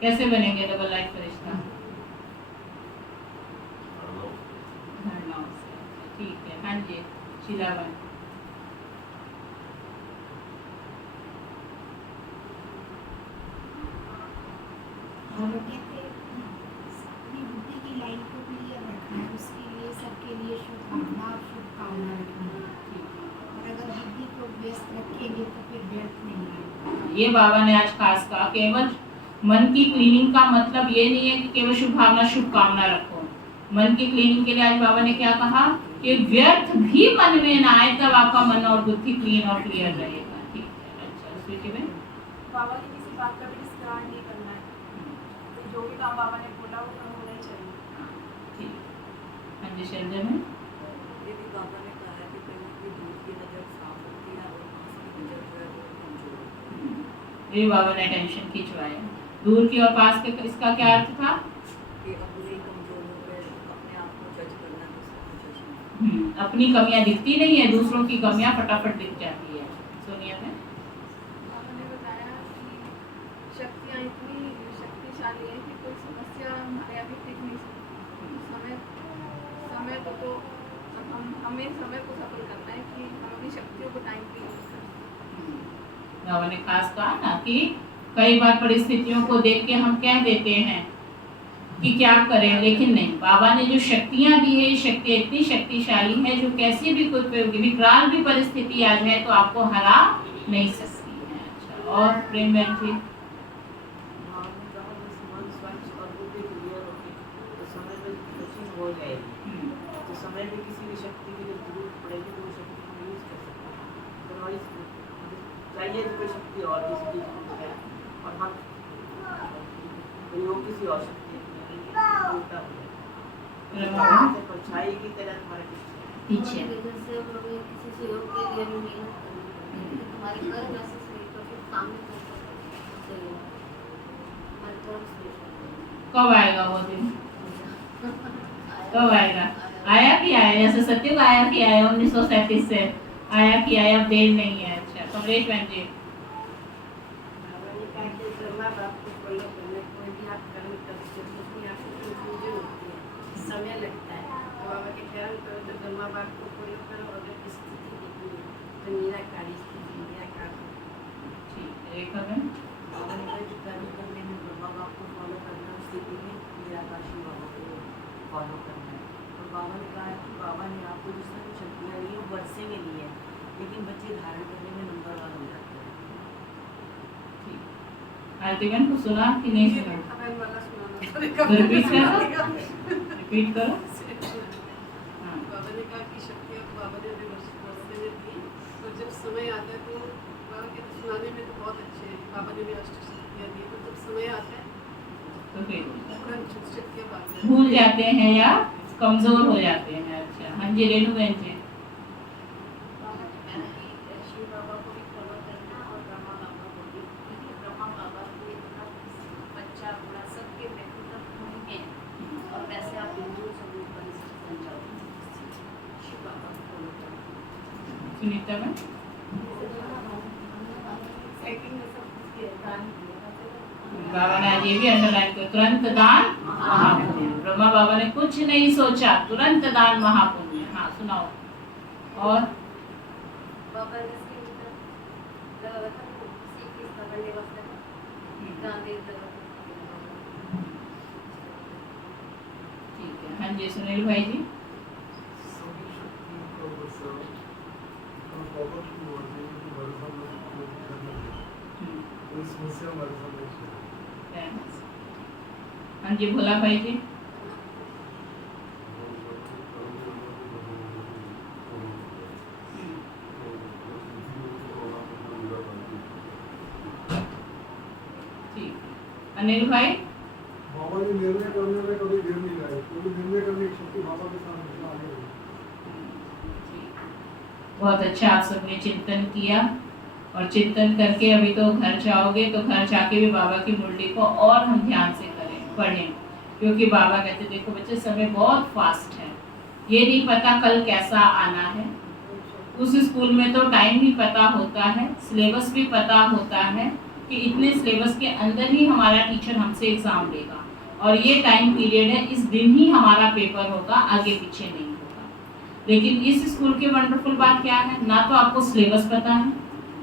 कैसे बनेंगे डबल लाइट फरिश्ता? धरना से। ठीक है, हाँ जी, शीला भाई। अपनी बुद्धि की लाइन को क्लियर रखना है, उसके लिए सबके लिए शुभ भावना और शुभकामना रखनी है। और अगर बुद्धि को व्यस्त रखेंगे तो फिर व्यर्थ नहीं है। ये बाबा ने आज खास कहा, केवल मन की क्लीनिंग का मतलब ये नहीं है कि केवल शुभ भावना शुभकामना रखो। मन की क्लीनिंग के लिए आज बाबा ने क्या कहा कि व्यर्थ भी मन में ना आए, तब आपका मन और बुद्धि क्लीन और क्लियर रहेगा। ठीक है, अच्छा, स्वीटी में बाबा ने किसी बात का भी डिस्कार्ड नहीं करना है, तो जो भी काम बाबा ने बोला वो काम होना ही चाहिए। ठीक, हाँ जी, शैलजा में। ये भी बाबा ने कहा है कि कहीं भी दूर की नज़र साफ होती है और पास की नज़र जो है वो कमजोर होती है। ये बाबा ने टेंशन खिंचवाया। दूर की और पास के, इसका क्या अर्थ था? कि अपने ही कमजोर हो गए, अपने आप को जज करना, दूसरों को जज करना। अपनी कमियां दिखती नहीं है, दूसरों की कमियां फटाफट दिख जाती है। सोनिया में बाबा ने बताया कि शक्तियाँ इतनी शक्तिशाली हैं कि कोई समस्या हमारे अभी टिक नहीं सकती। समय को तो हमें समय को सफल करना है कि हम अपनी शक्तियों को टाइम पे यूज करें। बाबा ने खास कहा ना कि कई बार परिस्थितियों को देख के हम कह देते हैं कि क्या करें, लेकिन नहीं, बाबा ने जो शक्तियां दी है, शक्तियां इतनी शक्तिशाली है जो कैसी भी कोई विकराल भी परिस्थिति आ जाए तो आपको हरा नहीं सकती है। अच्छा, और प्रेम बहन जी। मन स्वच्छ और बुद्धि क्लियर होगी तो समय में कोचिंग हो जाएगी, तो समय में किसी भी शक्ति की जब जरूरत पड़ेगी तो वो शक्ति हम यूज कर सकते हैं। अदरवाइज चाहिए तो कोई शक्ति और किसी चीज़ को है और हम प्रयोग किसी और शक्ति उल्टा हो जाएगा, परछाई की तरह हमारे पीछे जैसे हम लोग किसी सहयोग के लिए भी मेहनत करनी पड़ती है, तुम्हारे कर्म ऐसे सही तो फिर सामने सही हो, हमारे कर्म सही। कब आएगा वो दिन? कब आएगा? आया कि आया? जैसे सत्युग आया कि आया 1937 से आया कि आया? अब देर नहीं है। अच्छा कमलेश बहन जी। समय लगता है तो बाबा के ख्याल करो तो ब्रह्मा बाप को फॉलो करो, अगर स्थिति देखनी है तो निराकारी स्थिति निराकार। ठीक है एक बहन। बाबा ने कहा जो कर्म करने में ब्रह्मा बाप को फॉलो करना, उस स्थिति में निराकार शिव बाबा को फॉलो करना है। और बाबा ने कहा कि बाबा ने आपको जिस तरह की शक्तियाँ ली है वर्षे में ली है, लेकिन बच्चे धारण करने में नंबर 1 हो जाते हैं। आरती बहन को सुना कि नहीं सुना? रिपीट करो। हाँ। बाबा ने कहा कि शक्तियाँ तो बाबा ने हमें वर्षे में दी, तो जब समय आता है तो बाबा के सुनाने में तो बहुत अच्छे हैं, बाबा ने भी अष्ट शक्तियाँ दी, तो जब समय आता है तो फिर शक्तियाँ बात भूल जाते हैं या कमजोर हो जाते हैं। अच्छा हाँ जी रेणु बहन जी। शिव बाबा को भी फॉलो करना और ब्रह्मा बाबा को भी, क्योंकि ब्रह्मा बाबा को इतना बच्चा बड़ा सबके व्यक्तिगत होंगे और वैसे आप हिंदू समूह पर समझाओ शिव बाबा को फॉलो करो। सुनीता बहन। सेकंड में सब कुछ दान किया बाबा ने आज ये भी अंडरलाइन किया, तुरंत दान महापुण्य। ब्रह्मा बाबा ने कुछ नहीं सोचा, तुरंत दान महापुण्य। हाँ सुनाओ। और बाबा ने इसके भीतर लगा था सीख इस पकड़ने वास्ते गांधी ठीक है हाँ जी सुनील भाई जी। सभी शक्तियों का वर्षा और बाबा की मर्जी में वर्षा में कोई समस्या हमारे सामने है। हाँ जी भोला भाई जी। ठीक अनिल भाई। बाबा जी निर्णय करने में कभी देर नहीं लगाई, क्योंकि निर्णय करने की शक्ति बाबा के साथ हमेशा आगे रही। बहुत अच्छा आप सबने चिंतन किया और चिंतन करके अभी तो घर जाओगे तो घर जाके भी बाबा की मुरली को और हम ध्यान से करें पढ़ें, क्योंकि बाबा कहते देखो बच्चे समय बहुत फास्ट है, ये नहीं पता कल कैसा आना है। उस स्कूल में तो टाइम भी पता होता है, सिलेबस भी पता होता है कि इतने सिलेबस के अंदर ही हमारा टीचर हमसे एग्ज़ाम लेगा और ये टाइम पीरियड है, इस दिन ही हमारा पेपर होगा, आगे पीछे नहीं होगा। लेकिन इस स्कूल की वंडरफुल बात क्या है, ना तो आपको सिलेबस पता है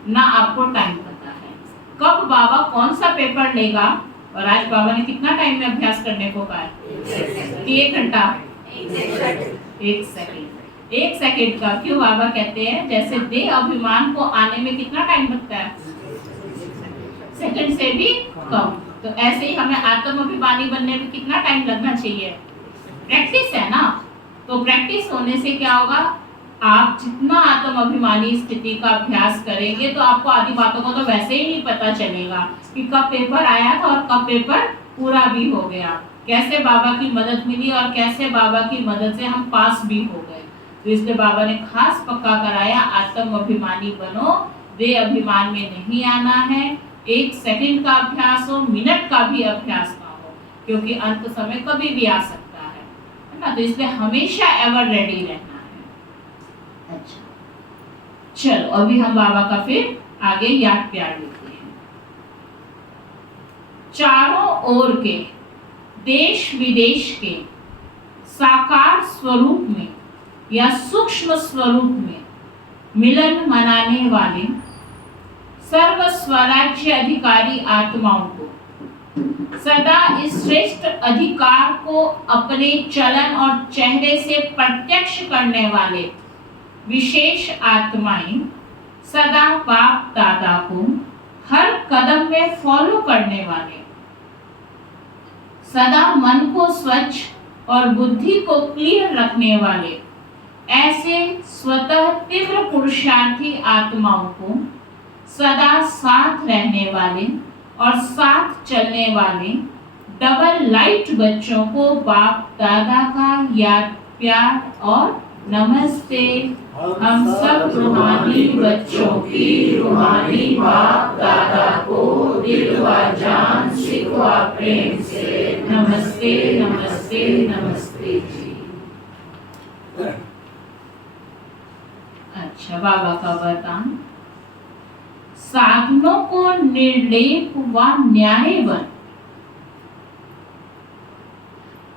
ना आपको टाइम पता है, कब बाबा कौन सा पेपर लेगा। और आज बाबा ने कितना टाइम में अभ्यास करने को कहा है? 1 घंटा 1 सेकंड का। क्यों बाबा कहते हैं जैसे देह अभिमान को आने में कितना टाइम लगता है? सेकंड से भी कम। तो ऐसे ही हमें आत्म अभिमानी बनने में कितना टाइम लगना चाहिए? प्रैक्टिस है ना। तो प्रैक्टिस होने से क्या होगा, आप जितना आत्म अभिमानी स्थिति का अभ्यास करेंगे तो आपको आदि बातों को तो वैसे ही नहीं पता चलेगा कि कब पेपर आया था और कब पेपर पूरा भी हो गया, कैसे बाबा की मदद मिली और कैसे बाबा की मदद से हम पास भी हो गए। तो इसलिए बाबा ने खास पक्का कराया आत्म अभिमानी बनो, देह अभिमान में नहीं आना है। 1 सेकंड का अभ्यास हो, मिनट का भी अभ्यास ना हो, क्योंकि अंत समय कभी भी आ सकता है ना। तो इसलिए हमेशा एवर रेडी रहना है। अच्छा चलो अभी हम बाबा का फिर आगे याद प्यार लेते हैं। चारों ओर के देश विदेश के साकार स्वरूप में या सूक्ष्म स्वरूप में मिलन मनाने वाले सर्व स्वराज्य अधिकारी आत्माओं को सदा इस श्रेष्ठ अधिकार को अपने चलन और चेहरे से प्रत्यक्ष करने वाले विशेष आत्माएं सदा बाप दादा को हर कदम में फॉलो करने वाले, सदा मन को स्वच्छ और बुद्धि को क्लियर रखने वाले ऐसे स्वतः तीव्र पुरुषार्थी आत्माओं को सदा साथ रहने वाले और साथ चलने वाले डबल लाइट बच्चों को बाप दादा का याद प्यार और नमस्ते। हम सब रूहानी बच्चों की रूहानी बाप दादा को दिल व जान सिख व प्रेम से नमस्ते नमस्ते नमस्ते जी। बाबा का वरदान, साधनों को निर्लेप व न्याय बन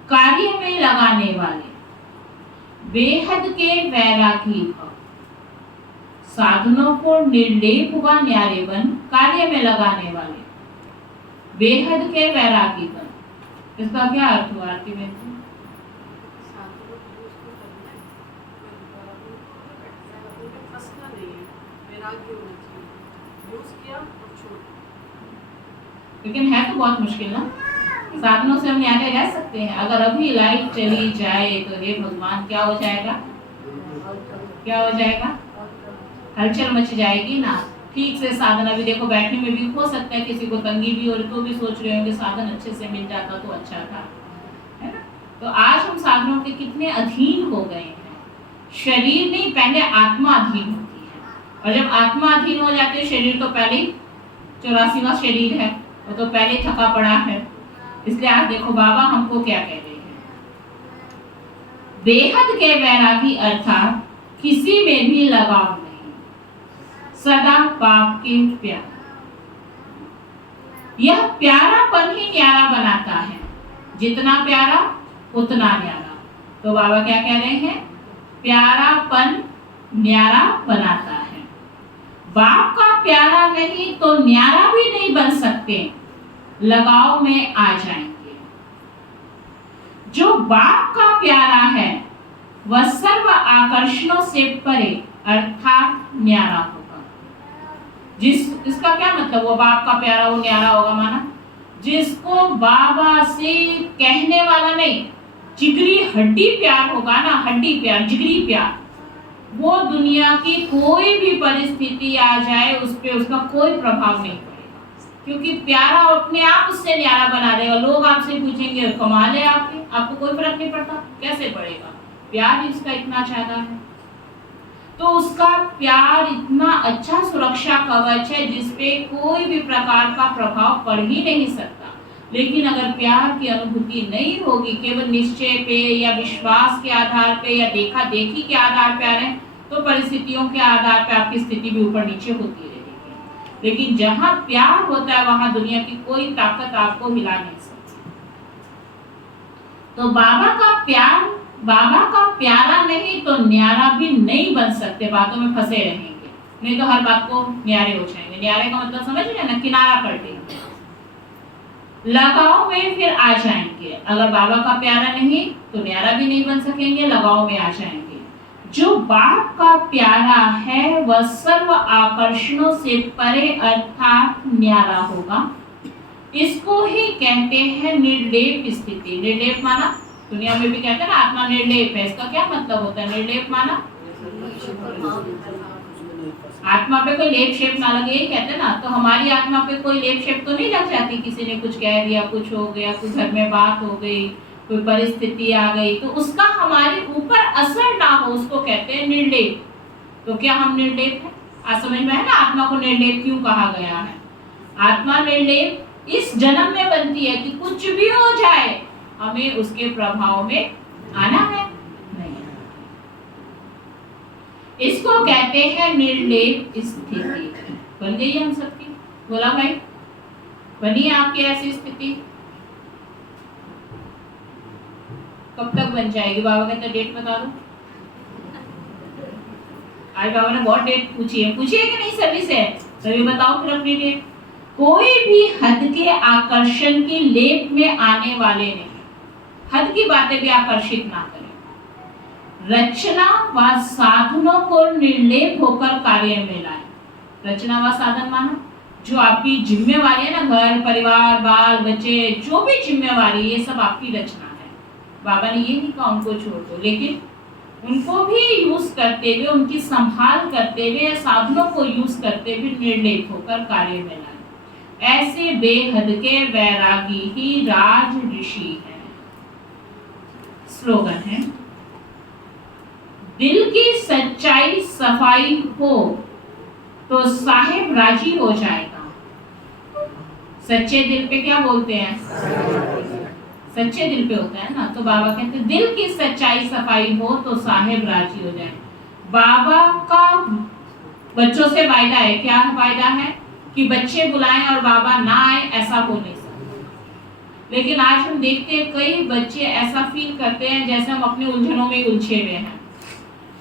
कार्य में लगाने वाले बेहद के वैरागी भव। साधनों को निर्लेप व न्यारे बन कार्य में लगाने वाले बेहद के वैरागी बन। इसका क्या अर्थ हुआ आरती में? लेकिन है तो बहुत मुश्किल ना। साधनों से हम न्यारे रह सकते हैं। अगर अभी लाइट चली जाए तो हे भगवान क्या हो जाएगा? क्या हो जाएगा? हलचल मच जाएगी ना। ठीक से साधना भी देखो, बैठने में भी हो सकता है किसी को तंगी भी हो रही तो भी सोच रहे होंगे साधन अच्छे से मिल जाता तो अच्छा था, है ना। तो आज हम साधनों के कितने अधीन हो गए हैं। शरीर नहीं, पहले आत्मा अधीन होती है, और जब आत्मा अधीन हो जाती है शरीर तो पहले 84वां शरीर है, वो तो पहले थका पड़ा है। इसलिए आज देखो बाबा हमको क्या कह रहे हैं, बेहद के वैरागी अर्थात किसी में भी लगाव नहीं, सदा बाप के प्यार। यह प्यारापन ही न्यारा बनाता है, जितना प्यारा उतना न्यारा। तो बाबा क्या कह रहे हैं? प्यारापन न्यारा बनाता है। बाप का प्यारा नहीं तो न्यारा भी नहीं बन सकते, लगाव में आ जाएंगे। जो बाप का प्यारा है वह सर्व आकर्षणों से परे अर्थात न्यारा होगा। इसका क्या मतलब? वो बाप का प्यारा वो न्यारा होगा, माना जिसको बाबा से कहने वाला नहीं, जिगरी हड्डी प्यार होगा ना, हड्डी प्यार, जिगरी प्यार, वो दुनिया की कोई भी परिस्थिति आ जाए उस पे उसका कोई प्रभाव नहीं पड़ेगा, क्योंकि प्यारा अपने आप उससे न्यारा बना देगा। लोग आपसे पूछेंगे कमाल है आपकी, आपको कोई फर्क नहीं पड़ता, कैसे पड़ेगा? प्यार ही उसका इतना ज्यादा है। तो उसका प्यार इतना अच्छा सुरक्षा कवच है जिसपे कोई भी प्रकार का प्रभाव पड़ ही नहीं सकता। लेकिन अगर प्यार की अनुभूति नहीं होगी, केवल निश्चय पे या विश्वास के आधार पे या देखा देखी के आधार पे आ रहे हैं, तो परिस्थितियों के आधार पे आपकी स्थिति भी ऊपर नीचे होती रहेगी। लेकिन जहाँ प्यार होता है वहां दुनिया की कोई ताकत आपको हिला नहीं सकती। तो बाबा का प्यारा नहीं तो न्यारा भी नहीं बन सकते। बातों में फंसे रहेंगे, नहीं तो हर बात को न्यारे हो जाएंगे। न्यारे का मतलब समझ रहे ना, किनारा कर देंगे, लगाव में फिर आ जाएंगे। अगर बाबा का प्यारा नहीं तो न्यारा भी नहीं बन सकेंगे, लगाव में आ जाएंगे। जो बाप का प्यारा है वह सर्व आकर्षणों से परे अर्थात न्यारा होगा। इसको ही कहते हैं निर्लेप स्थिति। निर्लेप माना, दुनिया में भी कहते हैं ना आत्मा निर्लेप है। इसका क्या मतलब होता है? निर्लेप माना आत्मा पे कोई लेप शेप ना लगे, यही कहते हैं ना। तो हमारी आत्मा पे कोई लेप शेप तो नहीं लग जाती, किसी ने कुछ कह दिया, कुछ हो गया, कुछ घर में बात हो गई, कोई परिस्थिति आ गई, तो उसका हमारे ऊपर असर ना हो, उसको कहते हैं निर्लेप। तो क्या हम निर्लेप हैं? आज समझ में है ना आत्मा को निर्लेप क्यों कहा गया है। आत्मा निर्लेप इस जन्म में बनती है कि कुछ भी हो जाए हमें उसके प्रभाव में आना है नहीं। इसको कहते हैं निर्लेप स्थिति। बन गई हम सबकी? बोला भाई, बनी है आपकी ऐसी स्थिति? कब तक बन जाएगी? बाबा कहते डेट बता दो। आज बाबा ने बहुत डेट पूछी है कि नहीं? सर्विस है, सभी बताओ फिर अपनी डेट। कोई भी हद के आकर्षण की लेप में आने वाले नहीं, हद की बातें भी आकर्षित ना करें। रचना व साधनों को निर्लेप होकर कार्य में लाए। रचना व साधन माना जो आपकी जिम्मेवारी है ना, घर परिवार बाल बच्चे जो भी जिम्मेवारी, ये सब आपकी रचना है। बाबा ने ये नहीं कहा उनको छोड़ दो, लेकिन उनको भी यूज करते हुए, उनकी संभाल करते हुए, साधनों को यूज करते हुए निर्लेप होकर कार्य में लाए। ऐसे बेहद के वैरागी ही राज ऋषि है। स्लोगन है, दिल की सच्चाई सफाई हो तो साहिब राजी हो जाएगा। सच्चे दिल पे क्या बोलते हैं? सच्चे दिल पे होता है ना। तो बाबा कहते हैं दिल की सच्चाई सफाई हो तो साहिब राजी हो जाए। बाबा का बच्चों से वायदा है, क्या वायदा है कि बच्चे बुलाएं और बाबा ना आए, ऐसा हो नहीं सकता। लेकिन आज हम देखते हैं कई बच्चे ऐसा फील करते हैं जैसे हम अपने उलझनों में उलझे हुए हैं।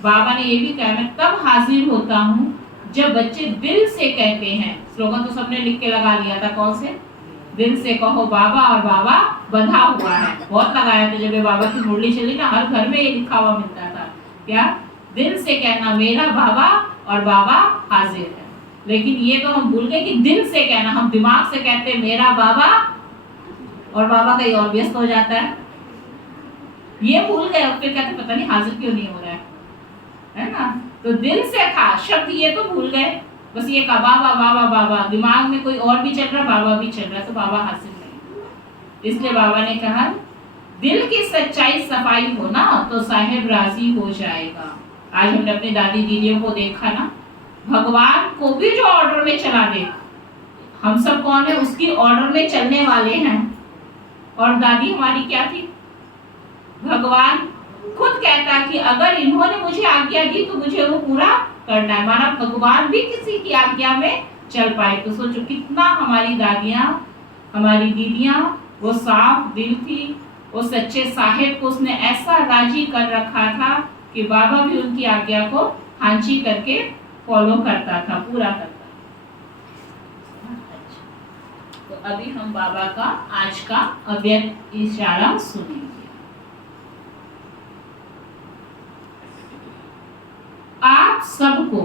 बाबा ने ये भी कहा, मैं तब हाजिर होता हूँ जब बच्चे दिल से कहते हैं। स्लोगन तो सबने लिख के लगा लिया था, कौन से? दिल से कहो बाबा और बाबा बंधा हुआ है। बहुत लगाया था जब ये बाबा की मुरली चली ना, हर घर में ये लिखा हुआ मिलता था, क्या? दिल से कहना मेरा बाबा और बाबा हाजिर है। लेकिन ये तो हम भूल गए कि दिल से कहना। हम दिमाग से कहते हैं मेरा बाबा और बाबा कहीं और व्यस्त हो जाता है, ये भूल गए। फिर कहते पता नहीं हाजिर क्यों नहीं हो रहा है ना? तो दिल से था शब्द, ये तो भूल गए। बस ये कहा बाबा बाबा बाबा, दिमाग में कोई और भी चल रहा, बाबा भी चल रहा, तो बाबा हासिल नहीं। इसलिए बाबा ने कहा दिल की सच्चाई सफाई हो ना तो साहेब राजी हो जाएगा। आज हमने अपनी दादी दीदियों को देखा ना, भगवान को भी जो ऑर्डर में चला दे, हम सब कौन है? उसकी ऑर्डर में चलने वाले हैं। और दादी हमारी क्या थी? भगवान खुद कहता कि अगर इन्होंने मुझे आज्ञा दी तो मुझे वो पूरा करना है। माना भगवान भी किसी की आज्ञा में चल पाए। तो सोचो कितना हमारी दादियां, हमारी दीदियां वो साफ दिल थी। वो सच्चे साहेब को उसने ऐसा राजी कर रखा था कि बाबा भी उनकी आज्ञा को हांची करके फॉलो करता था, पूरा करता था। तो अभी हम बाबा का आज का अव्यक्त इशारा सुनेंगे। आप सबको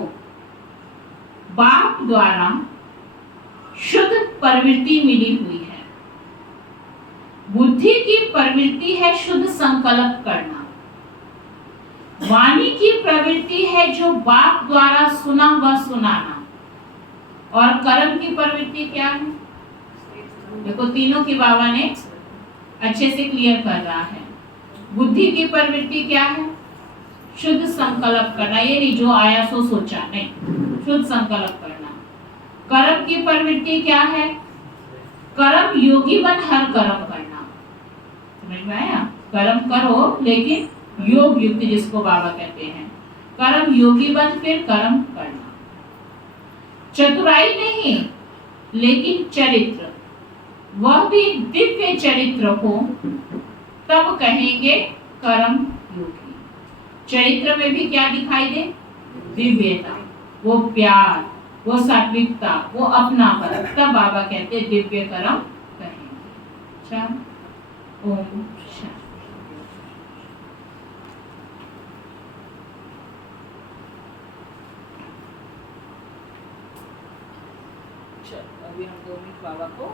बाप द्वारा शुद्ध प्रवृत्ति मिली हुई है। बुद्धि की प्रवृत्ति है शुद्ध संकल्प करना। वाणी की प्रवृत्ति है जो बाप द्वारा सुना व सुनाना। और कर्म की प्रवृत्ति क्या है? देखो तीनों की बाबा ने अच्छे से क्लियर कर रहा है। बुद्धि की प्रवृत्ति क्या है? शुद्ध संकल्प करना, ये नहीं जो आया सो सोचा, नहीं, शुद्ध संकल्प करना। कर्म की प्रवृत्ति क्या है? कर्म योगी बन हर कर्म करना। समझ में आया? कर्म करो लेकिन योग युक्त, जिसको बाबा कहते हैं। कर्म योगी बन फिर कर्म करना। चतुराई नहीं लेकिन चरित्र, वह भी दिव्य चरित्र हो तब कहेंगे कर्म योगी। चरित्र में भी क्या दिखाई दे? दिव्यता, वो प्यार, वो सात्विकता, वो अपनापन, तब बाबा कहते दिव्य कर्म कहेंगे। अच्छा, ओम शांति। चलो अभी हम 2 मिनट बाबा को